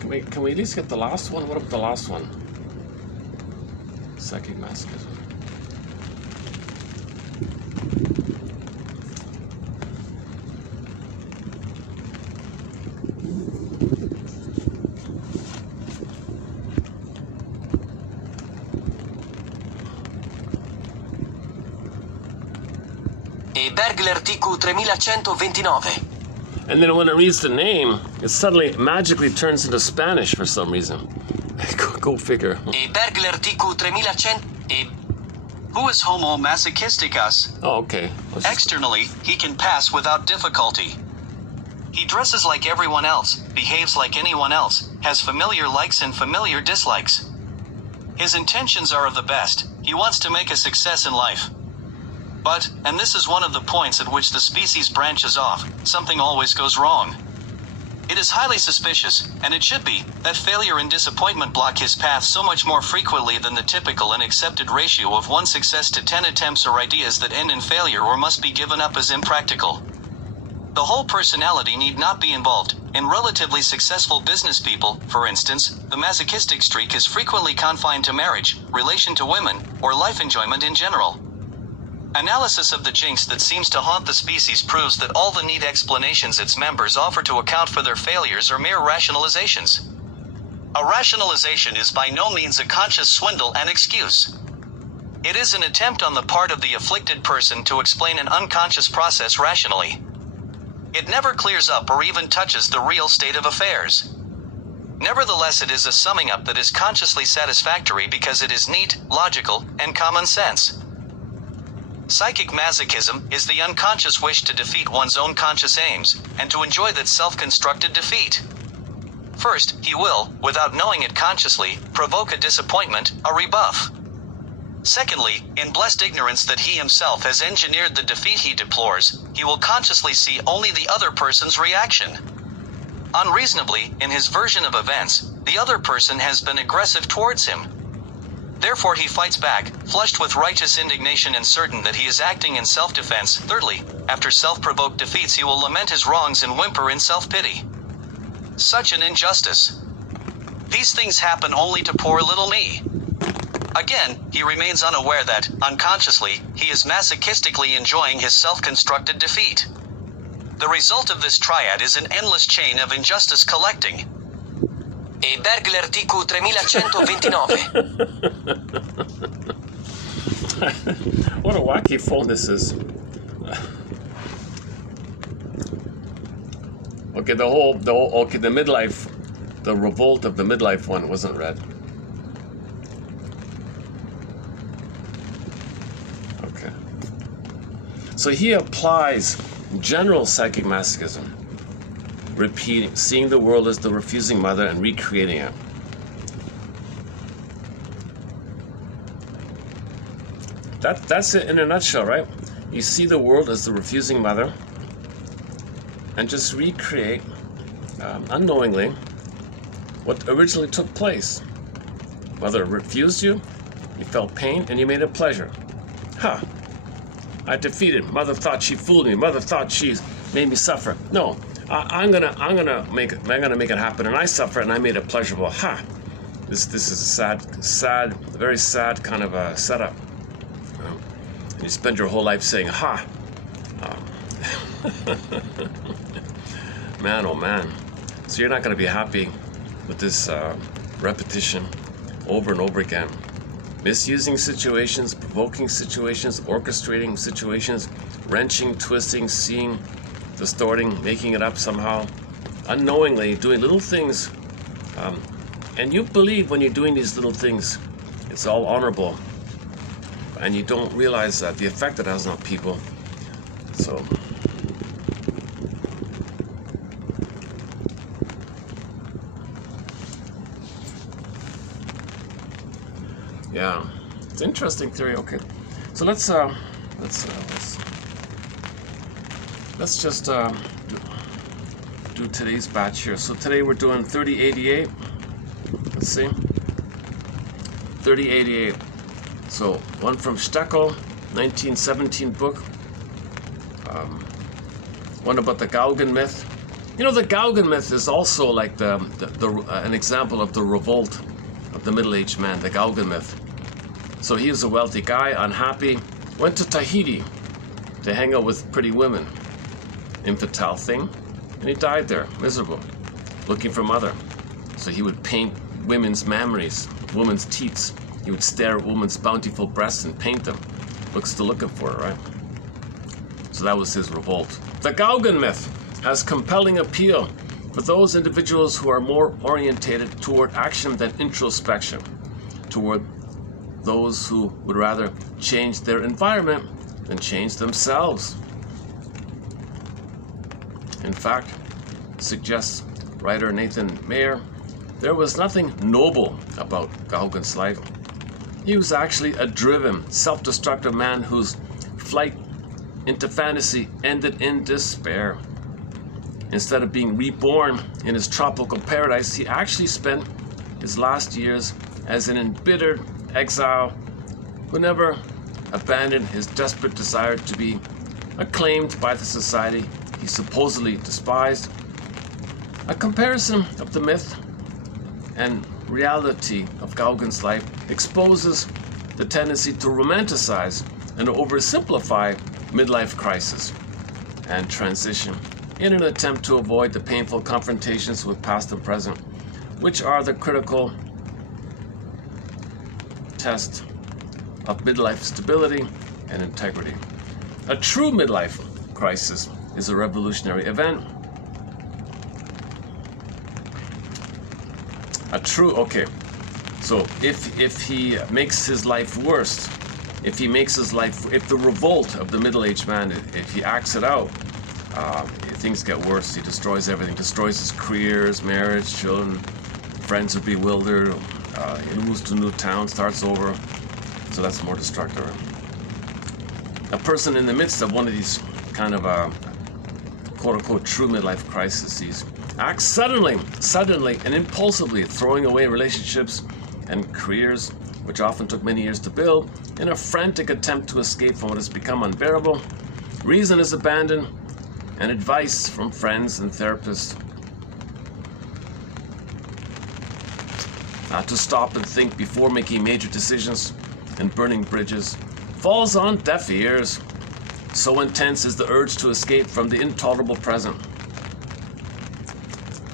Can we at least get the last one? What about the last one? Psychic masochism. E Bergler TQ 3129. And then when it reads the name, it suddenly magically turns into Spanish for some reason. Go figure. E Bergler TQ 3100. Who is homo masochisticus? Oh, okay. Externally, he can pass without difficulty. He dresses like everyone else, behaves like anyone else, has familiar likes and familiar dislikes. His intentions are of the best. He wants to make a success in life. But, and this is one of the points at which the species branches off, something always goes wrong. It is highly suspicious, and it should be, that failure and disappointment block his path so much more frequently than the typical and accepted ratio of 1 success to 10 attempts or ideas that end in failure or must be given up as impractical. The whole personality need not be involved. In relatively successful business people, for instance, the masochistic streak is frequently confined to marriage, relation to women, or life enjoyment in general. Analysis of the jinx that seems to haunt the species proves that all the neat explanations its members offer to account for their failures are mere rationalizations. A rationalization is by no means a conscious swindle and excuse. It is an attempt on the part of the afflicted person to explain an unconscious process rationally. It never clears up or even touches the real state of affairs. Nevertheless, it is a summing up that is consciously satisfactory because it is neat, logical, and common sense. Psychic masochism is the unconscious wish to defeat one's own conscious aims, and to enjoy that self-constructed defeat. First, he will, without knowing it consciously, provoke a disappointment, a rebuff. Secondly, in blessed ignorance that he himself has engineered the defeat he deplores, he will consciously see only the other person's reaction. Unreasonably, in his version of events, the other person has been aggressive towards him. Therefore he fights back, flushed with righteous indignation and certain that he is acting in self-defense. Thirdly, after self-provoked defeats he will lament his wrongs and whimper in self-pity. Such an injustice. These things happen only to poor little me. Again, he remains unaware that, unconsciously, he is masochistically enjoying his self-constructed defeat. The result of this triad is an endless chain of injustice collecting. E Bergler TQ 3129. What a wacky phone this is. Okay, the midlife, the revolt of the midlife one wasn't read. Okay. So he applies general psychic masochism, repeating, seeing the world as the refusing mother and recreating it. That's it in a nutshell, right? You see the world as the refusing mother and just recreate, unknowingly, what originally took place. Mother refused you, you felt pain, and you made it pleasure. Ha! I defeated. Mother thought she fooled me. Mother thought she made me suffer. No, I'm gonna make it happen, and I suffer, and I made it pleasurable. Ha! This is a sad, very sad kind of a setup. And you spend your whole life saying, ha! Man, oh man. So you're not going to be happy with this repetition over and over again. Misusing situations, provoking situations, orchestrating situations, wrenching, twisting, seeing, distorting, making it up somehow, unknowingly doing little things. And you believe when you're doing these little things, it's all honorable. And you don't realize that the effect it has on people. So, yeah, it's an interesting theory. Okay, so let's just do today's batch here. So today we're doing 3088. Let's see, 3088. So one from Stekel, 1917 book. One about the Gaugen myth. You know, the Gaugen myth is also like an example of the revolt of the middle-aged man, the Gaugen myth. So he was a wealthy guy, unhappy, went to Tahiti to hang out with pretty women. Infantile thing. And he died there, miserable, looking for mother. So he would paint women's memories, women's teats. He would stare at women's bountiful breasts and paint them. Still looking for her, right? So that was his revolt. The Gaugen myth has compelling appeal for those individuals who are more orientated toward action than introspection, toward those who would rather change their environment than change themselves. In fact, suggests writer Nathan Mayer, there was nothing noble about Gaugen's life. He was actually a driven, self-destructive man whose flight into fantasy ended in despair. Instead of being reborn in his tropical paradise, he actually spent his last years as an embittered exile who never abandoned his desperate desire to be acclaimed by the society he supposedly despised. A comparison of the myth and reality of Gaugen's life exposes the tendency to romanticize and oversimplify midlife crisis and transition in an attempt to avoid the painful confrontations with past and present, which are the critical test of midlife stability and integrity. A true midlife crisis is a revolutionary event. So if he makes his life worse, if the revolt of the middle-aged man, if he acts it out, things get worse. He destroys everything, destroys his career, his marriage, children, friends are bewildered, he moves to a new town, starts over. So that's more destructive. A person in the midst of one of these kind of quote-unquote true midlife crises acts suddenly and impulsively, throwing away relationships and careers which often took many years to build in a frantic attempt to escape from what has become unbearable. Reason is abandoned, and advice from friends and therapists to stop and think before making major decisions and burning bridges falls on deaf ears. So intense is the urge to escape from the intolerable present.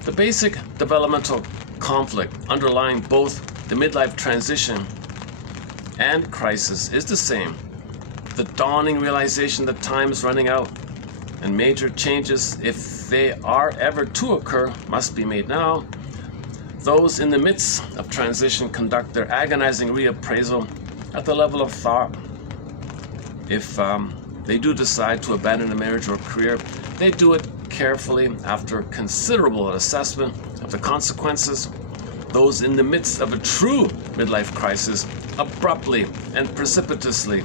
The basic developmental conflict underlying both the midlife transition and crisis is the same. The dawning realization that time is running out and major changes, if they are ever to occur, must be made now. Those in the midst of transition conduct their agonizing reappraisal at the level of thought. If they do decide to abandon a marriage or career, they do it carefully after considerable assessment of the consequences. Those in the midst of a true midlife crisis abruptly and precipitously,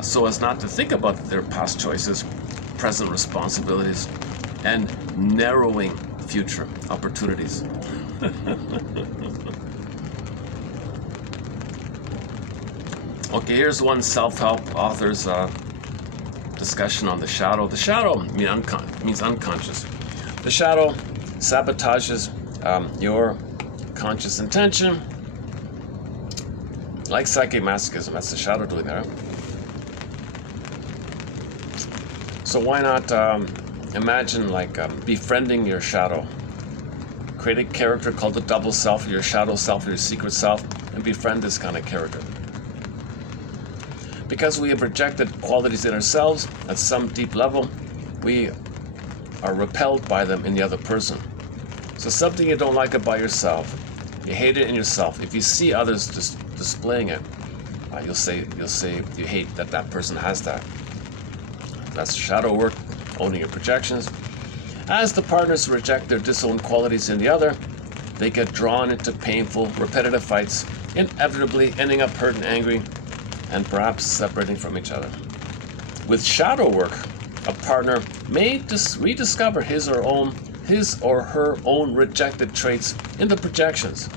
so as not to think about their past choices, present responsibilities, and narrowing future opportunities. Okay, here's one self-help author's discussion on the shadow. The shadow means unconscious. The shadow sabotages your conscious intention. Like psychic masochism, that's the shadow doing that. So why not imagine like befriending your shadow? Create a character called the double self, or your shadow self, or your secret self, and befriend this kind of character. Because we have rejected qualities in ourselves at some deep level, we are repelled by them in the other person. So something you don't like about yourself, you hate it in yourself. If you see others displaying it, you'll say you hate that person has that. That's shadow work, owning your projections. As the partners reject their disowned qualities in the other, they get drawn into painful, repetitive fights, inevitably ending up hurt and angry, and perhaps separating from each other. With shadow work, a partner may rediscover his or her own rejected traits in the projections.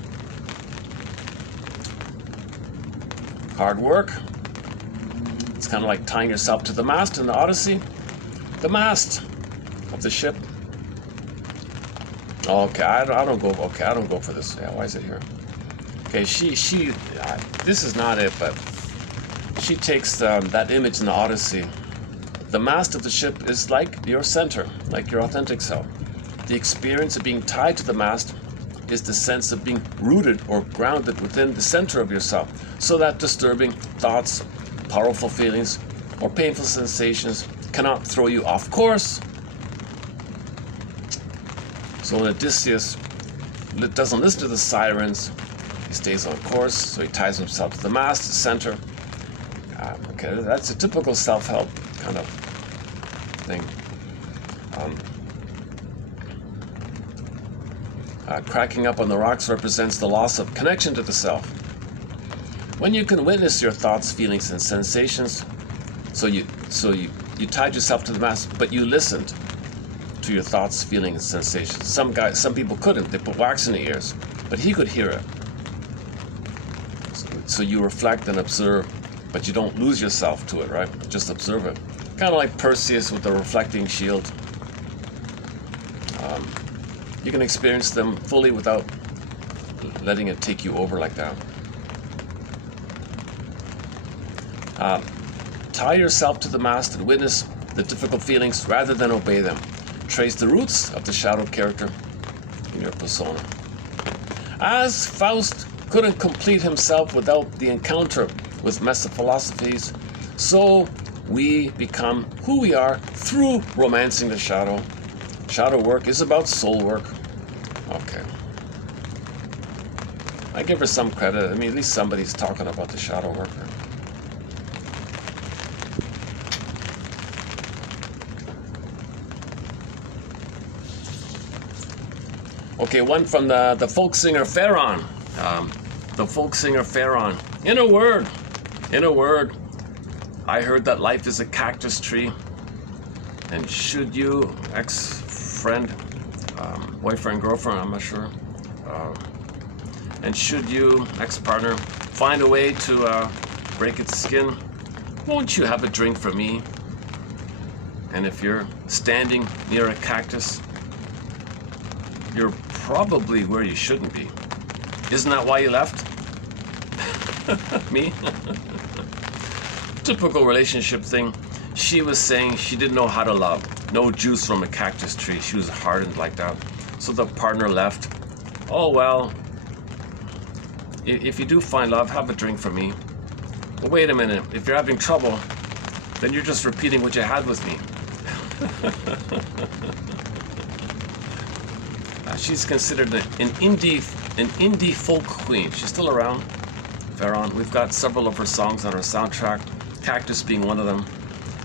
Hard work. It's kind of like tying yourself to the mast in the Odyssey. The mast of the ship. Okay, I don't go for this. Yeah, why is it here? Okay, this is not it, but she takes that image in the Odyssey. The mast of the ship is like your center, like your authentic self. The experience of being tied to the mast is the sense of being rooted or grounded within the center of yourself, so that disturbing thoughts, powerful feelings, or painful sensations cannot throw you off course. So when Odysseus doesn't listen to the sirens, he stays on course, so he ties himself to the mast, the center. Okay, that's a typical self-help kind of thing. Cracking up on the rocks represents the loss of connection to the self. When you can witness your thoughts, feelings, and sensations, so you tied yourself to the mast, but you listened to your thoughts, feelings, and sensations. Some people couldn't. They put wax in the ears, but he could hear it. So you reflect and observe, but you don't lose yourself to it, right? Just observe it. Kind of like Perseus with the reflecting shield. You can experience them fully without letting it take you over like that. Tie yourself to the mast and witness the difficult feelings rather than obey them. Trace the roots of the shadow character in your persona. As Faust couldn't complete himself without the encounter with metaphilosophies, so we become who we are through romancing the shadow. Shadow work is about soul work. Okay. I give her some credit. I mean, at least somebody's talking about the shadow worker. Okay, one from the folk singer Pharaon. The folk singer Pharaon. In a word, I heard that life is a cactus tree. And should you, ex-friend, boyfriend, girlfriend, I'm not sure. And should you, ex-partner, find a way to break its skin, won't you have a drink for me? And if you're standing near a cactus, you're probably where you shouldn't be. Isn't that why you left? Me? Typical relationship thing. She was saying she didn't know how to love. No juice from a cactus tree. She was hardened like that. So the partner left. Oh, well, if you do find love, have a drink for me. But wait a minute. If you're having trouble, then you're just repeating what you had with me. She's considered an indie folk queen. She's still around. Pharaon. We've got several of her songs on our soundtrack. Cactus being one of them.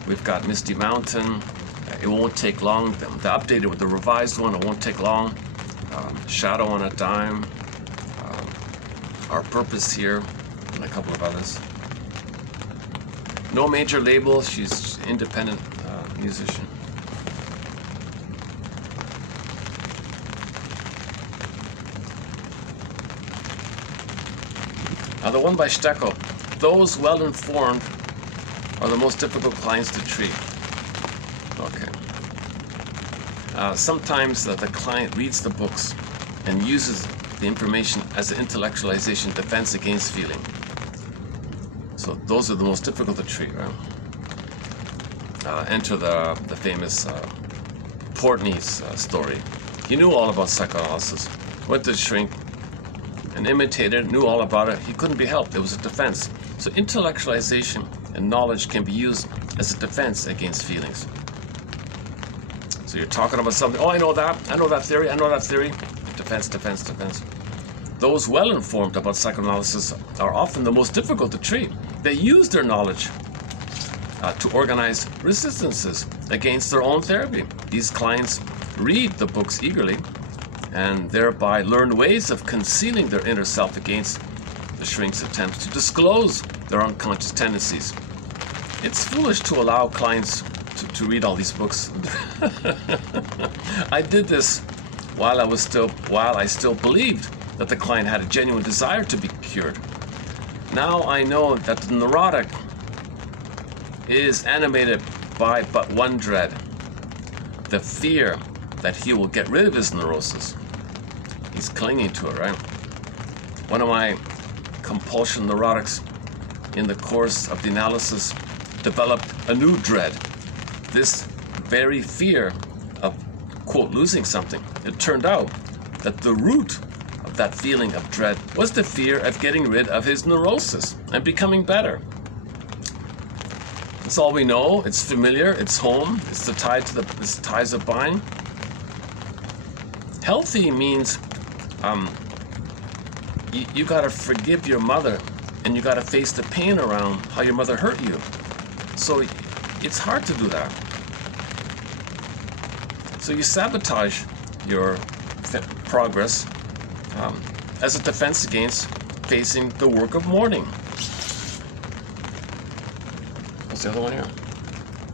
We've got Misty Mountain. It Won't Take Long. The updated with the revised one. It Won't Take Long. Shadow on a Dime. Our Purpose Here, and a couple of others. No major label. She's an independent musician. The one by Stekel. Those well-informed are the most difficult clients to treat. Okay. Sometimes the client reads the books and uses the information as an intellectualization defense against feeling. So those are the most difficult to treat, right? Enter the famous Portney's story. He knew all about psychoanalysis, went to shrink, an imitator, knew all about it. He couldn't be helped. It was a defense. So intellectualization and knowledge can be used as a defense against feelings. So you're talking about something, oh, I know that theory, defense, defense, defense. Those well informed about psychoanalysis are often the most difficult to treat. They use their knowledge to organize resistances against their own therapy. These clients read the books eagerly and thereby learn ways of concealing their inner self against the shrink's attempts to disclose their unconscious tendencies. It's foolish to allow clients to read all these books. I did this while I still believed that the client had a genuine desire to be cured. Now I know that the neurotic is animated by but one dread: the fear that he will get rid of his neurosis. He's clinging to it, right? One of my compulsion-neurotics in the course of the analysis developed a new dread. This very fear of, quote, losing something. It turned out that the root of that feeling of dread was the fear of getting rid of his neurosis and becoming better. That's all we know. It's familiar. It's home. It's the ties that bind. Healthy means you got to forgive your mother, and you got to face the pain around how your mother hurt you. So it's hard to do that. So you sabotage your progress as a defense against facing the work of mourning. What's the other one here?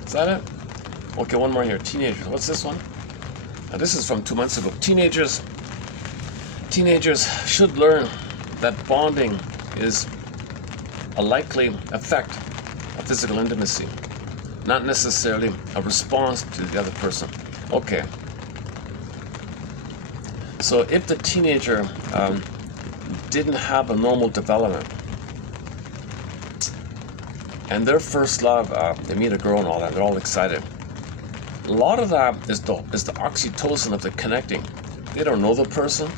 Is that it? Okay, one more here. Teenagers. What's this one? Now, this is from 2 months ago. Teenagers should learn that bonding is a likely effect of physical intimacy, not necessarily a response to the other person. Okay. So if the teenager didn't have a normal development, and their first love, they meet a girl and all that, they're all excited. A lot of that is the oxytocin of the connecting. They don't know the person,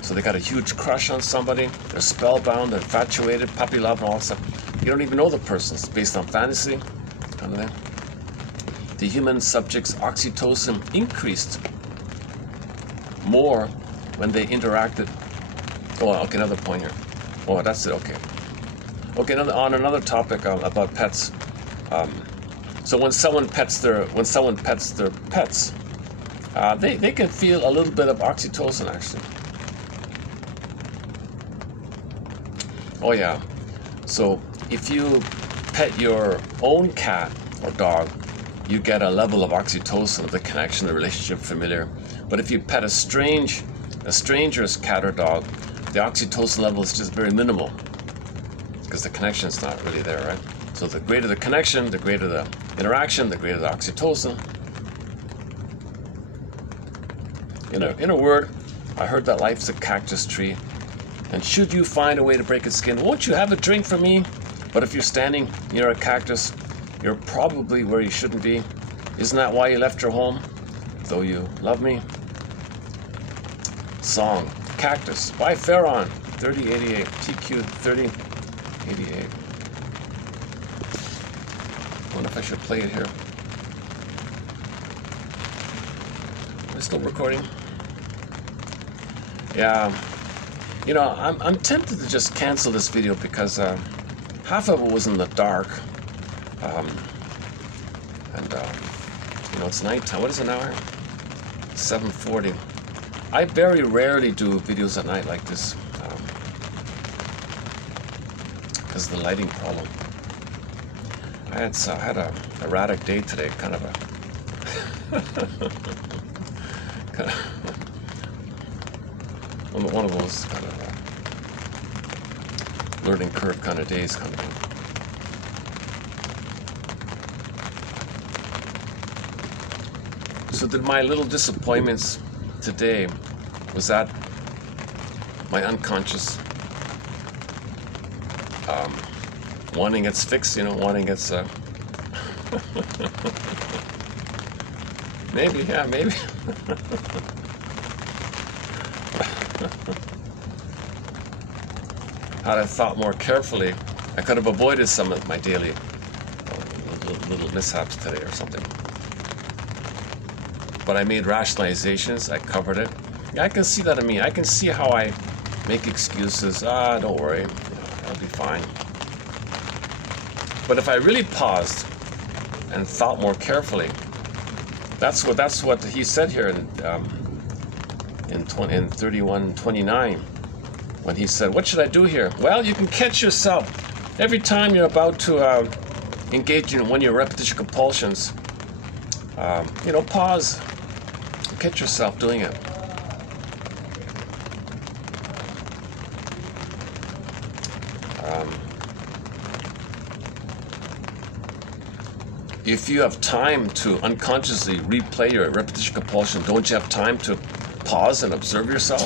so they got a huge crush on somebody. They're spellbound, they're infatuated, puppy love and all that stuff. You don't even know the person. It's based on fantasy, kind of thing. The human subject's oxytocin increased more when they interacted. Oh, okay, another point here. Oh, that's it, okay. Okay, on another topic about pets. So when someone pets their pets, they can feel a little bit of oxytocin, actually. Oh yeah. So if you pet your own cat or dog, you get a level of oxytocin of the connection, the relationship, familiar. But if you pet a stranger's cat or dog, the oxytocin level is just very minimal, because the connection is not really there, right? So the greater the connection, the greater the interaction, the greater the oxytocin. In a word, I heard that life's a cactus tree, and should you find a way to break its skin, won't you have a drink from me? But if you're standing near a cactus, you're probably where you shouldn't be. Isn't that why you left your home? Though you love me. Song, Cactus, by Farron, 3088, TQ 3088. I wonder if I should play it here. Am I still recording? Yeah. I'm tempted to just cancel this video because half of it was in the dark. It's nighttime. What is it now? 7:40. I very rarely do videos at night like this because of the lighting problem. I had a erratic day today, kind of one of those kind of learning curve kind of days, kind of thing. So did my little disappointments today, was that my unconscious wanting its fix, wanting its maybe, yeah, maybe. Had I thought more carefully, I could have avoided some of my daily little mishaps today or something. But I made rationalizations. I covered it. Yeah, I can see that in me. I can see how I make excuses. Don't worry, I'll be fine. But if I really paused and thought more carefully, that's what he said here in 31:29, when he said, "What should I do here?" Well, you can catch yourself every time you're about to engage in one of your repetition compulsions. Pause. Catch yourself doing it. If you have time to unconsciously replay your repetition compulsion, don't you have time to pause and observe yourself?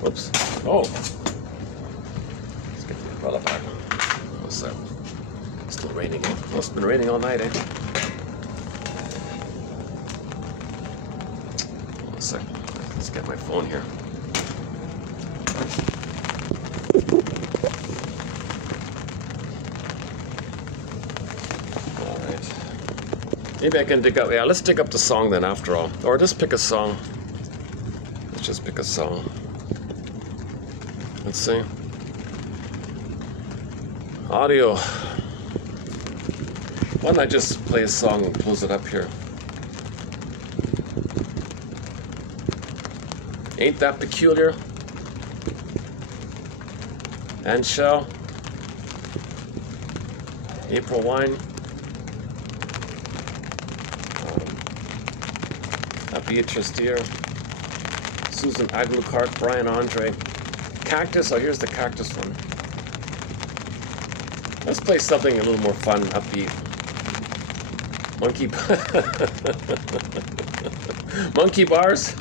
Whoops. Oh. Let's get the umbrella back. What's that? It's still raining. Well, it's been raining all night, eh? One sec. Let's get my phone here. Maybe I can dig up, let's dig up the song then after all. Or just pick a song. Let's just pick a song. Let's see. Audio. Why don't I just play a song and close it up here? Ain't That Peculiar? And Shell. April Wine. Beatrice Deer, Susan Aglukart, Brian Andre, Cactus. Oh, here's the Cactus one. Let's play something a little more fun, upbeat. Monkey Bars.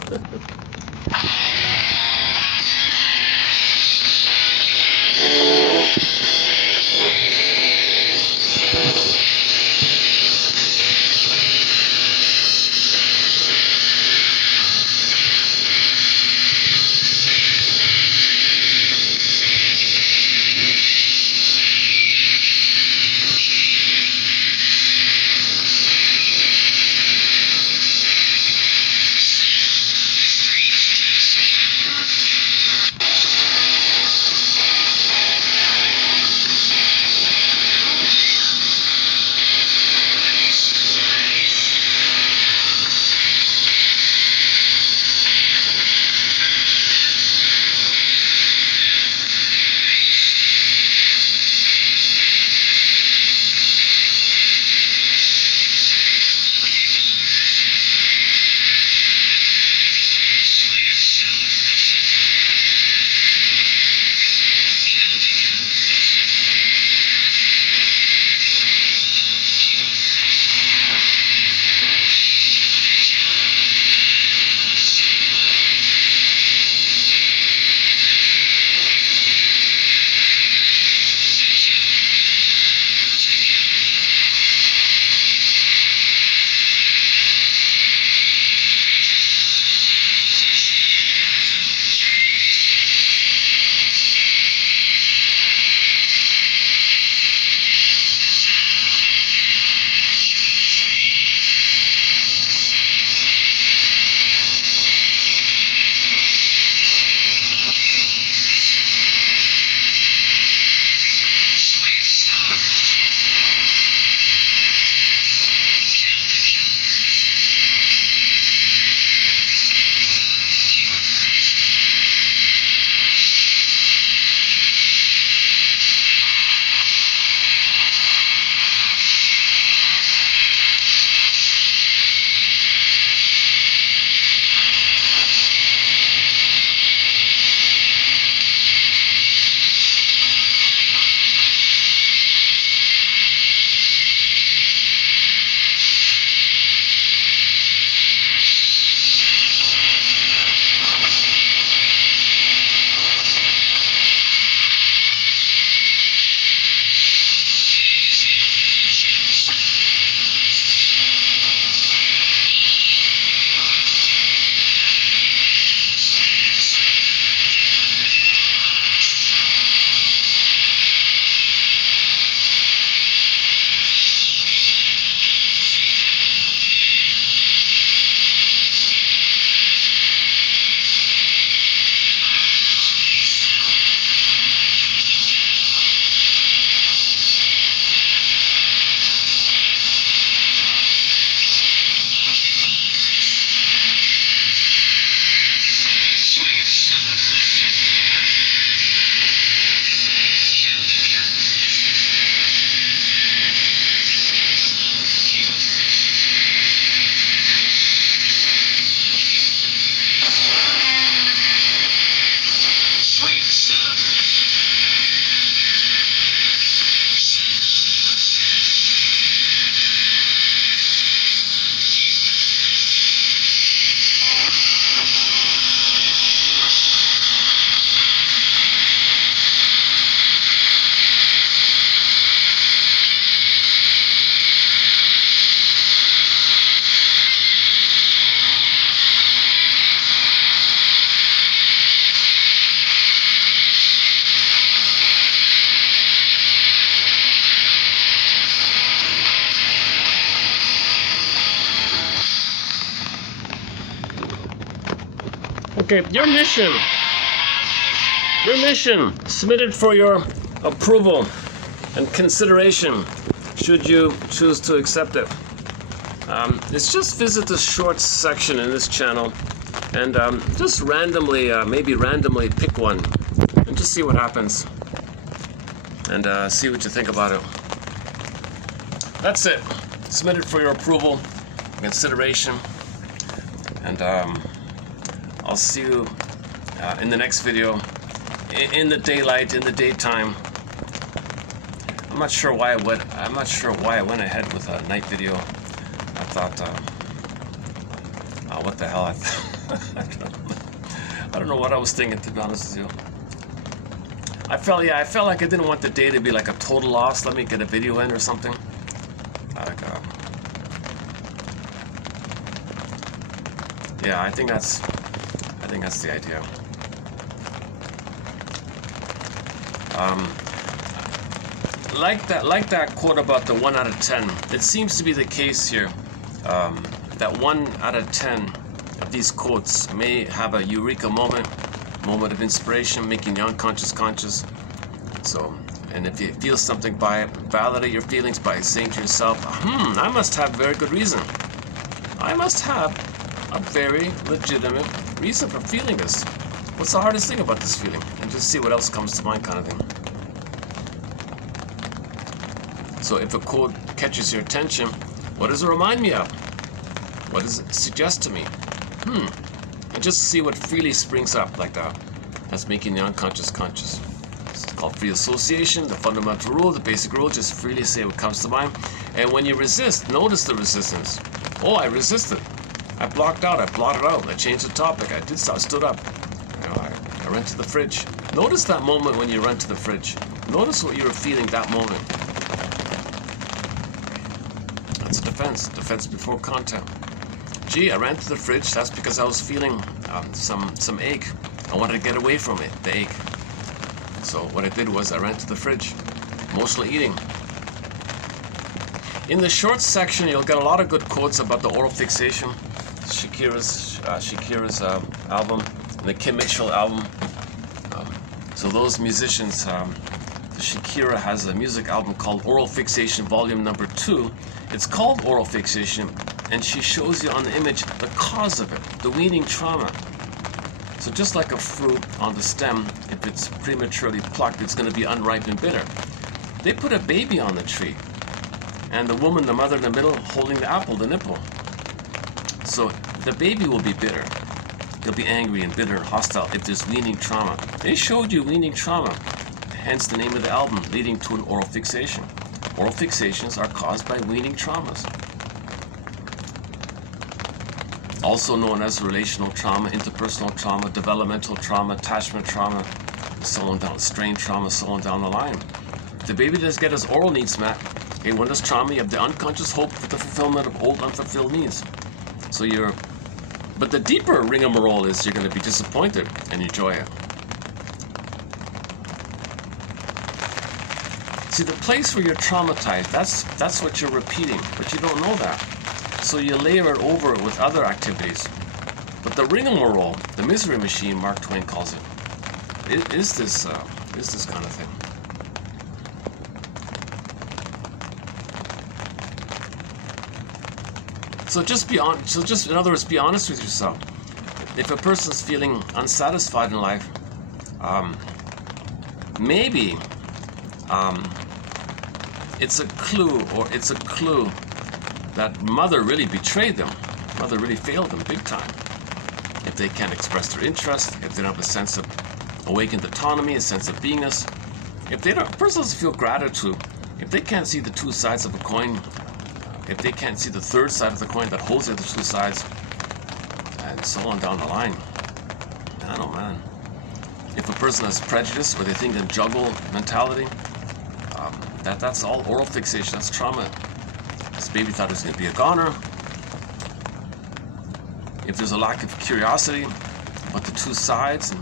Okay, your mission, submitted for your approval and consideration, should you choose to accept it. It's just visit the short section in this channel and just randomly, maybe randomly pick one and just see what happens and see what you think about it. That's it. Submitted for your approval, consideration, and I'll see you in the next video, in the daylight, in the daytime. I'm not sure why I went ahead with a night video. I thought, what the hell? I don't know what I was thinking, to be honest with you. I felt like I didn't want the day to be like a total loss. Let me get a video in or something. Yeah, I think that's the idea. Like that quote about the 1 out of 10. It seems to be the case here. That 1 out of 10 of these quotes may have a eureka moment of inspiration, making the unconscious conscious. So, and if you feel something by it, validate your feelings by saying to yourself, I must have very good reason. I must have a very legitimate reason for feeling this. What's the hardest thing about this feeling? And just see what else comes to mind, kind of thing. So if a quote catches your attention, what does it remind me of? What does it suggest to me? And just see what freely springs up like that. That's making the unconscious conscious. It's called free association, the fundamental rule, the basic rule. Just freely say what comes to mind. And when you resist, notice the resistance. Oh, I resisted. I blocked out. I blotted out. I changed the topic. I stood up. I ran to the fridge. Notice that moment when you run to the fridge. Notice what you were feeling that moment. That's a defense. Defense before contact. Gee, I ran to the fridge. That's because I was feeling some ache. I wanted to get away from it, the ache. So what I did was I ran to the fridge. Emotional eating. In the short section, you'll get a lot of good quotes about the oral fixation. Shakira's album, and the Kim Mitchell album. So those musicians, Shakira has a music album called Oral Fixation Volume Number 2. It's called Oral Fixation, and she shows you on the image the cause of it, the weaning trauma. So just like a fruit on the stem, if it's prematurely plucked, it's going to be unripe and bitter. They put a baby on the tree, and the woman, the mother in the middle, holding the apple, the nipple. So the baby will be bitter. He'll be angry and bitter and hostile if there's weaning trauma. They showed you weaning trauma, hence the name of the album, leading to an oral fixation. Oral fixations are caused by weaning traumas. Also known as relational trauma, interpersonal trauma, developmental trauma, attachment trauma, so on down, strain trauma, so on down the line. If the baby does get his oral needs met, when there's trauma, you have the unconscious hope for the fulfillment of old unfulfilled needs. So but the deeper rigmarole is you're going to be disappointed and enjoy it. See, the place where you're traumatized, that's what you're repeating, but you don't know that. So you layer it over with other activities. But the rigmarole, the misery machine, Mark Twain calls it, is this kind of thing. So in other words, be honest with yourself. If a person's feeling unsatisfied in life, maybe it's a clue that mother really betrayed them. Mother really failed them big time. If they can't express their interest, if they don't have a sense of awakened autonomy, a sense of beingness, if a person doesn't feel gratitude, if they can't see the two sides of a coin, if they can't see the third side of the coin that holds the other two sides, and so on down the line. I don't know, man. If a person has prejudice or they think in juggle mentality, that's all oral fixation, that's trauma. This baby thought it was going to be a goner. If there's a lack of curiosity about the two sides and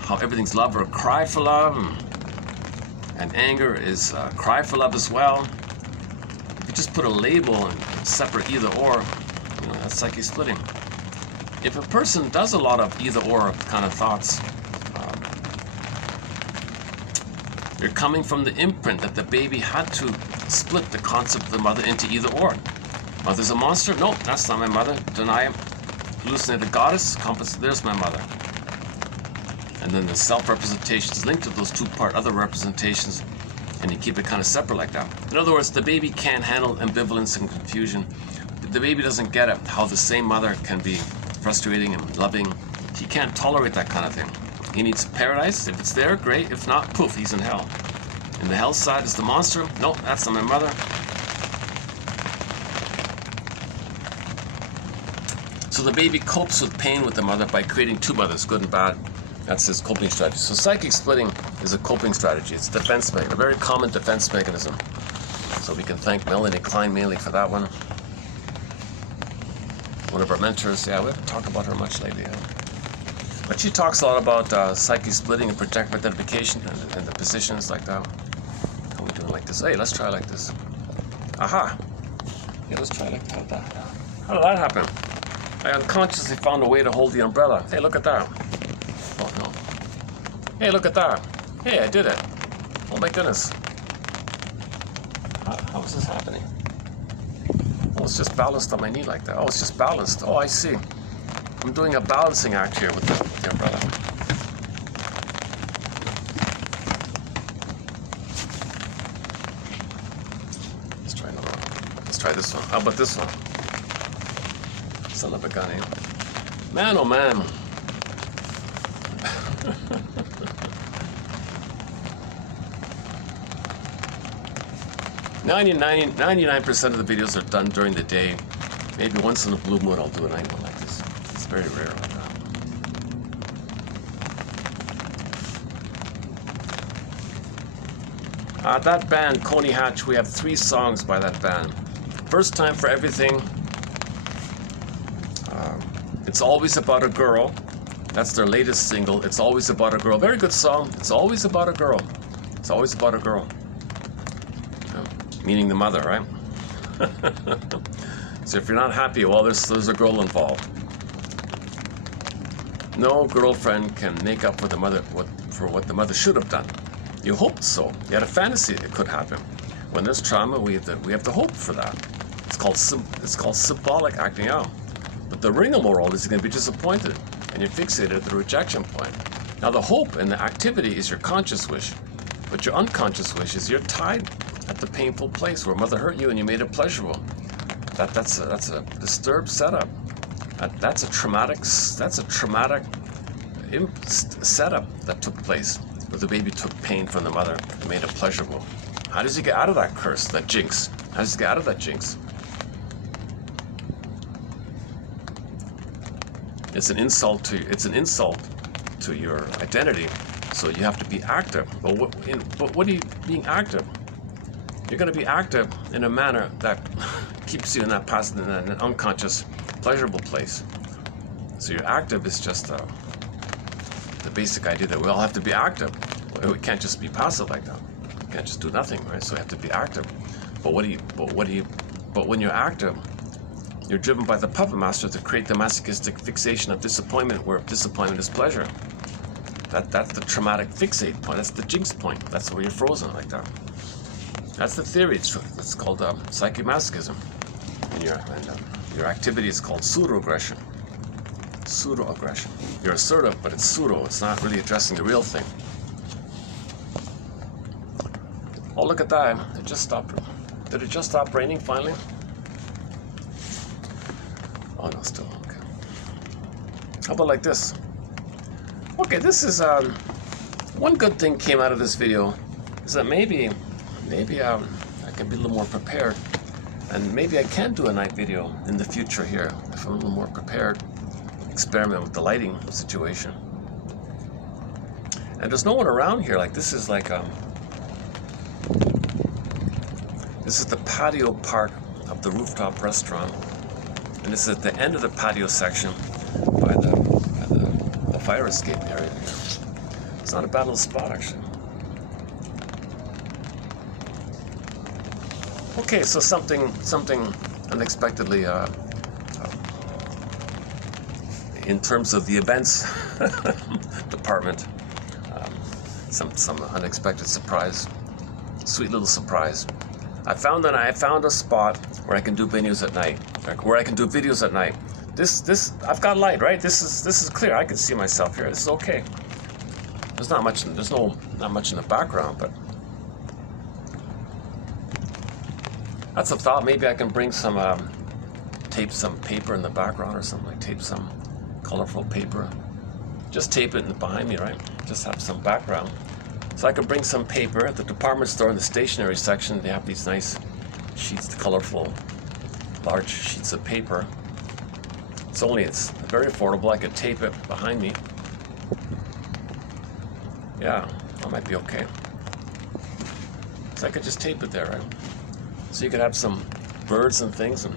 how everything's love or a cry for love, and anger is a cry for love as well. If you just put a label and separate either or, that's psyche splitting. if a person does a lot of either-or kind of thoughts, you're coming from the imprint that the baby had to split the concept of the mother into either-or. Mother's a monster? Nope, that's not my mother. Deny it. Hallucinated goddess? There's my mother. And then the self-representation is linked to those two-part other representations, and you keep it kind of separate like that. In other words, the baby can't handle ambivalence and confusion. The baby doesn't get it, how the same mother can be frustrating and loving. He can't tolerate that kind of thing. He needs paradise. If it's there, great. If not, poof, he's in hell. And the hell side is the monster. Nope, that's not my mother. So the baby copes with pain with the mother by creating two mothers, good and bad. That's his coping strategy. So psychic splitting is a coping strategy. It's a defense mechanism, a very common defense mechanism. So we can thank Melanie Klein mainly for that one. One of our mentors. Yeah, we haven't talked about her much lately. But she talks a lot about psychic splitting and projective identification and the positions like that. How are we doing like this? Hey, let's try like this. Aha! Yeah, let's try like that. How did that happen? I unconsciously found a way to hold the umbrella. Hey, look at that. Oh, no. Hey, look at that. Hey, I did it. Oh, my goodness. How is this happening? Oh, it's just balanced on my knee like that. Oh, it's just balanced. Oh, I see. I'm doing a balancing act here with the umbrella. Let's try another one. Let's try this one. How about this one? Son of a gun, eh? Man, oh man. 99% of the videos are done during the day. Maybe once in a blue moon I'll do a night one like this. It's very rare like that. That band, Coney Hatch, we have 3 songs by that band. First Time for Everything. It's Always About a Girl. That's their latest single. It's Always About a Girl. Very good song. It's always about a girl. It's always about a girl. Meaning the mother, right? So if you're not happy, well, there's a girl involved. No girlfriend can make up for the mother for what the mother should have done. You hoped so. You had a fantasy it could happen. When there's trauma, we have to hope for that. It's called symbolic acting out. But the rigmarole is you're going to be disappointed, and you're fixated at the rejection point. Now the hope and the activity is your conscious wish, but your unconscious wish is you're tied at the painful place where mother hurt you and you made it pleasurable. That's a disturbed setup. That's a traumatic setup that took place where the baby took pain from the mother and made it pleasurable. How does he get out of that curse, that jinx? How does he get out of that jinx? It's an insult to your identity. So you have to be active. But what are you being active? You're going to be active in a manner that keeps you in that past, in an unconscious, pleasurable place. So your active is just the basic idea that we all have to be active. We can't just be passive like that. We can't just do nothing, right? So we have to be active. But when you're active, you're driven by the puppet master to create the masochistic fixation of disappointment, where disappointment is pleasure. That's the traumatic fixate point. That's the jinx point. That's where you're frozen like that. That's the theory. It's called psychomasochism. And your activity is called pseudo-aggression. Pseudo-aggression. You're assertive, but it's pseudo. It's not really addressing the real thing. Oh, look at that. It just stopped. Did it just stop raining finally? Oh, no, still. Okay. How about like this? Okay, this is one good thing came out of this video is that maybe I can be a little more prepared, and maybe I can do a night video in the future here if I'm a little more prepared. Experiment with the lighting situation. And there's no one around here. Like this is like this is the patio part of the rooftop restaurant, and this is at the end of the patio section by the fire escape area here. It's not a bad little spot actually. Okay, so something unexpectedly in terms of the events department. Some unexpected surprise, sweet little surprise. I found a spot where I can do videos at night. Where I can do videos at night. This I've got light, right? This is clear. I can see myself here. This is okay. There's not much in the background, but that's a thought. Maybe I can bring some tape some paper in the background or something. Like tape some colorful paper. Just tape it behind me, right? Just have some background. So I could bring some paper. At the department store in the stationery section, they have these nice sheets, colorful, large sheets of paper. It's very affordable. I could tape it behind me. Yeah, that might be okay. So I could just tape it there, right? So you could have some birds and things and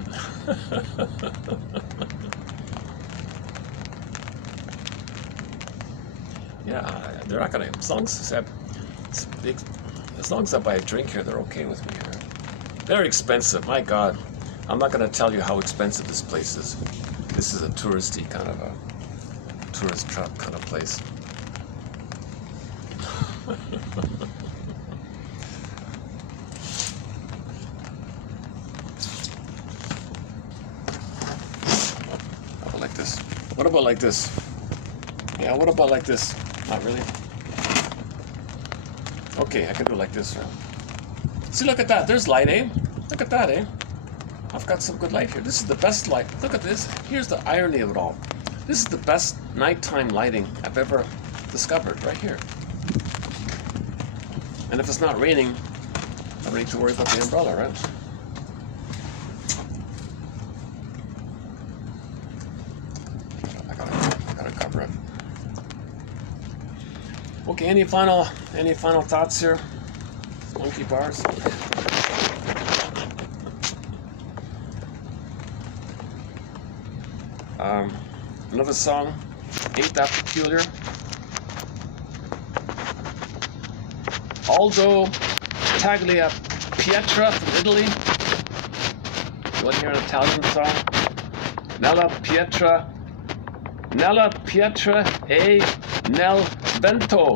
yeah, they're not gonna, as long as I buy a drink here, they're okay with me here. They're expensive, my God. I'm not gonna tell you how expensive this place is. This is a touristy kind of a tourist trap kind of place. How about like this? What about like this? Yeah, what about like this? Not really. Okay, I can do it like this. Right? See, look at that. There's light, eh? Look at that, eh? I've got some good light here. This is the best light. Look at this. Here's the irony of it all. This is the best nighttime lighting I've ever discovered, right here. And if it's not raining, I don't need to worry about the umbrella, right? I gotta cover it. Okay, any final thoughts here? Monkey bars. Another song, Ain't That Peculiar? Aldo Taglia Pietra from Italy. You want to hear an Italian song? Nella Pietra e nel vento.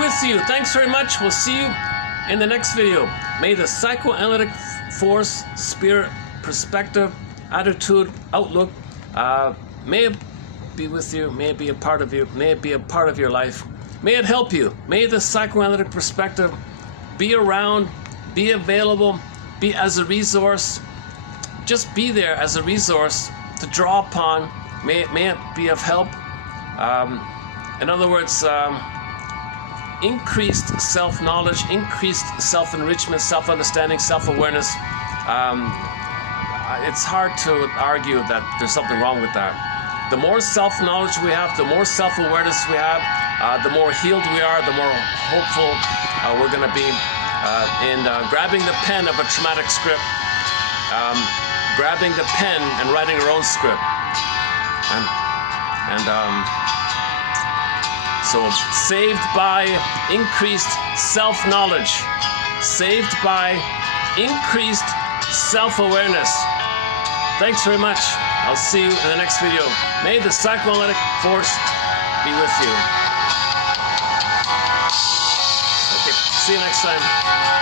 with you. Thanks very much. We'll see you in the next video. May the psychoanalytic force, spirit, perspective, attitude, outlook, may it be with you, may it be a part of you, may it be a part of your life. May it help you. May the psychoanalytic perspective be around, be available, be as a resource. Just be there as a resource to draw upon. May it be of help. In other words, increased self-knowledge, increased self-enrichment, self-understanding, self-awareness. It's hard to argue that there's something wrong with that. The more self-knowledge we have, the more self-awareness we have, the more healed we are, the more hopeful we're going to be in grabbing the pen of a traumatic script, grabbing the pen and writing our own script. So saved by increased self-knowledge, saved by increased self-awareness. Thanks very much. I'll see you in the next video. May the psychoanalytic force be with you. Okay, see you next time.